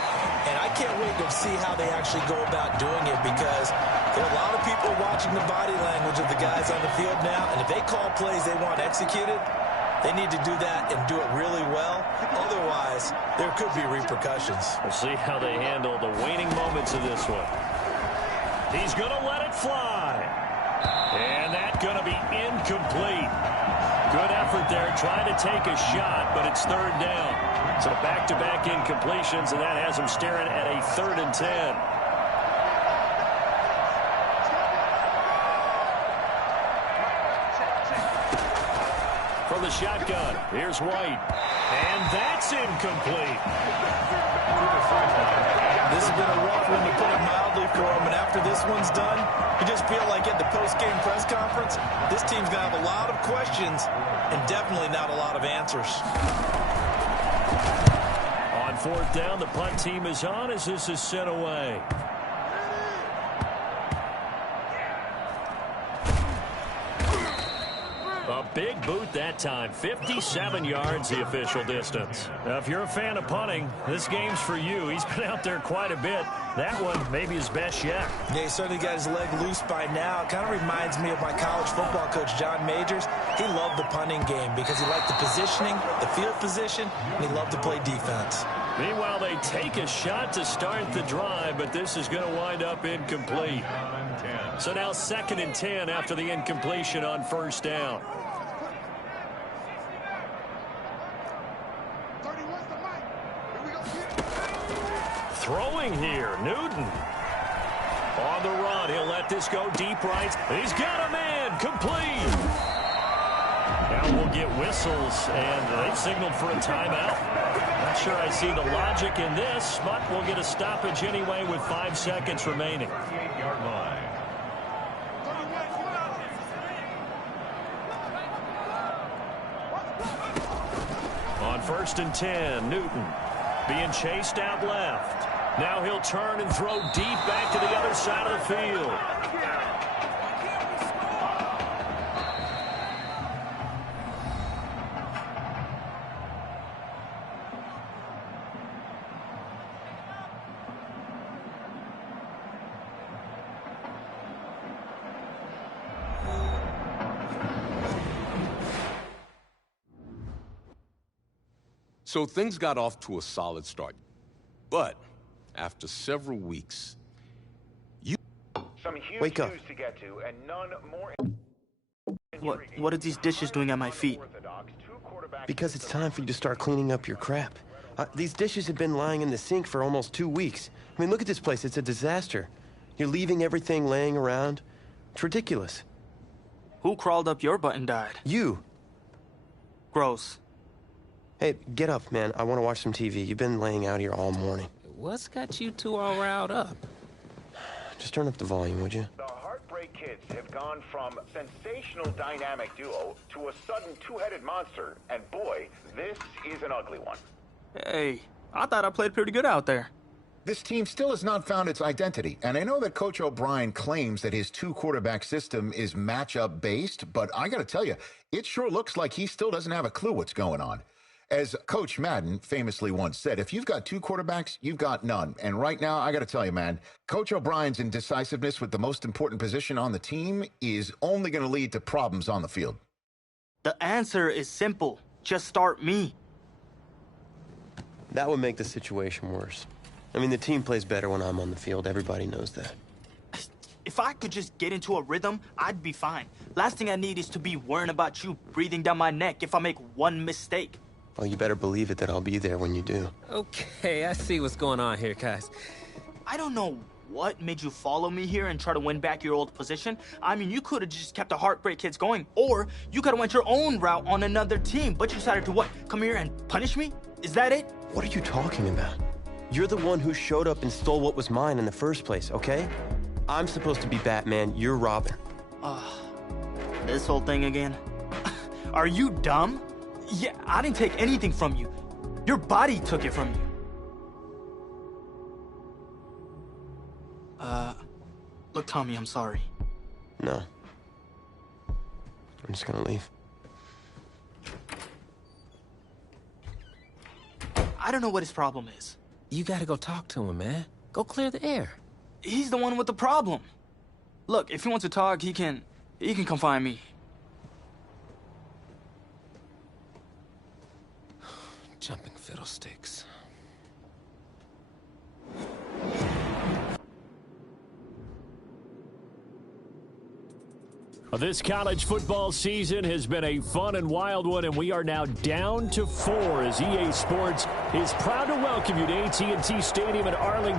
And I can't wait to see how they actually go about doing it, because there are a lot of people watching the body language of the guys on the field now, and if they call plays they want executed, they need to do that and do it really well. Otherwise, there could be repercussions. We'll see how they handle the waning moments of this one. He's going to let it fly. And that's going to be incomplete. Good effort there, trying to take a shot, but it's 3rd down. So back-to-back incompletions, and that has him staring at a 3rd and 10. From the shotgun, here's White. And that's incomplete. This has been a rough one, to put it mildly, for him, and after this one's done, you just feel like at the post-game press conference, this team's going to have a lot of questions and definitely not a lot of answers. On 4th down, the punt team is on as this is sent away. A big boot that time. 57 yards, the official distance. Now, if you're a fan of punting, this game's for you. He's been out there quite a bit. That one maybe his best yet. Yeah, he certainly got his leg loose by now. It kind of reminds me of my college football coach, John Majors. He loved the punting game because he liked the positioning, the field position, and he loved to play defense. Meanwhile, they take a shot to start the drive, but this is going to wind up incomplete. So now 2nd and 10 after the incompletion on 1st down. Throwing here, Newton. On the run, he'll let this go deep right. He's got a man, complete. Now we'll get whistles, and they've signaled for a timeout. Not sure I see the logic in this, but we'll get a stoppage anyway with 5 seconds remaining. 38-yard line. On 1st and 10, Newton being chased out left. Now he'll turn and throw deep back to the other side of the field. So things got off to a solid start. But after several weeks, Some huge Wake up. news to get to, and none more. What are these dishes doing at my feet? Because it's time for you to start cleaning up your crap. These dishes have been lying in the sink for almost 2 weeks. I mean, look at this place. It's a disaster. You're leaving everything laying around. It's ridiculous. Who crawled up your butt and died? You. Gross. Hey, get up, man. I want to watch some TV. You've been laying out here all morning. What's got you two all riled up? Just turn up the volume, would you? The Heartbreak Kids have gone from sensational dynamic duo to a sudden two-headed monster, and boy, this is an ugly one. Hey, I thought I played pretty good out there. This team still has not found its identity, and I know that Coach O'Brien claims that his two-quarterback system is matchup-based, but I gotta tell you, it sure looks like he still doesn't have a clue what's going on. As Coach Madden famously once said, if you've got two quarterbacks, you've got none. And right now, I got to tell you, man, Coach O'Brien's indecisiveness with the most important position on the team is only going to lead to problems on the field. The answer is simple. Just start me. That would make the situation worse. I mean, the team plays better when I'm on the field. Everybody knows that. If I could just get into a rhythm, I'd be fine. Last thing I need is to be worrying about you breathing down my neck if I make one mistake. Well, you better believe it that I'll be there when you do. Okay, I see what's going on here, guys. I don't know what made you follow me here and try to win back your old position. I mean, you could have just kept the Heartbreak Kids going, or you could have went your own route on another team, but you decided to what? Come here and punish me? Is that it? What are you talking about? You're the one who showed up and stole what was mine in the first place, okay? I'm supposed to be Batman, you're Robin. This whole thing again? Are you dumb? Yeah, I didn't take anything from you. Your body took it from you. Look, Tommy, I'm sorry. No. I'm just gonna leave. I don't know what his problem is. You gotta go talk to him, man. Go clear the air. He's the one with the problem. Look, if he wants to talk, he can come find me. Jumping fiddlesticks. This college football season has been a fun and wild one, and we are now down to 4 as EA Sports is proud to welcome you to AT&T Stadium in Arlington.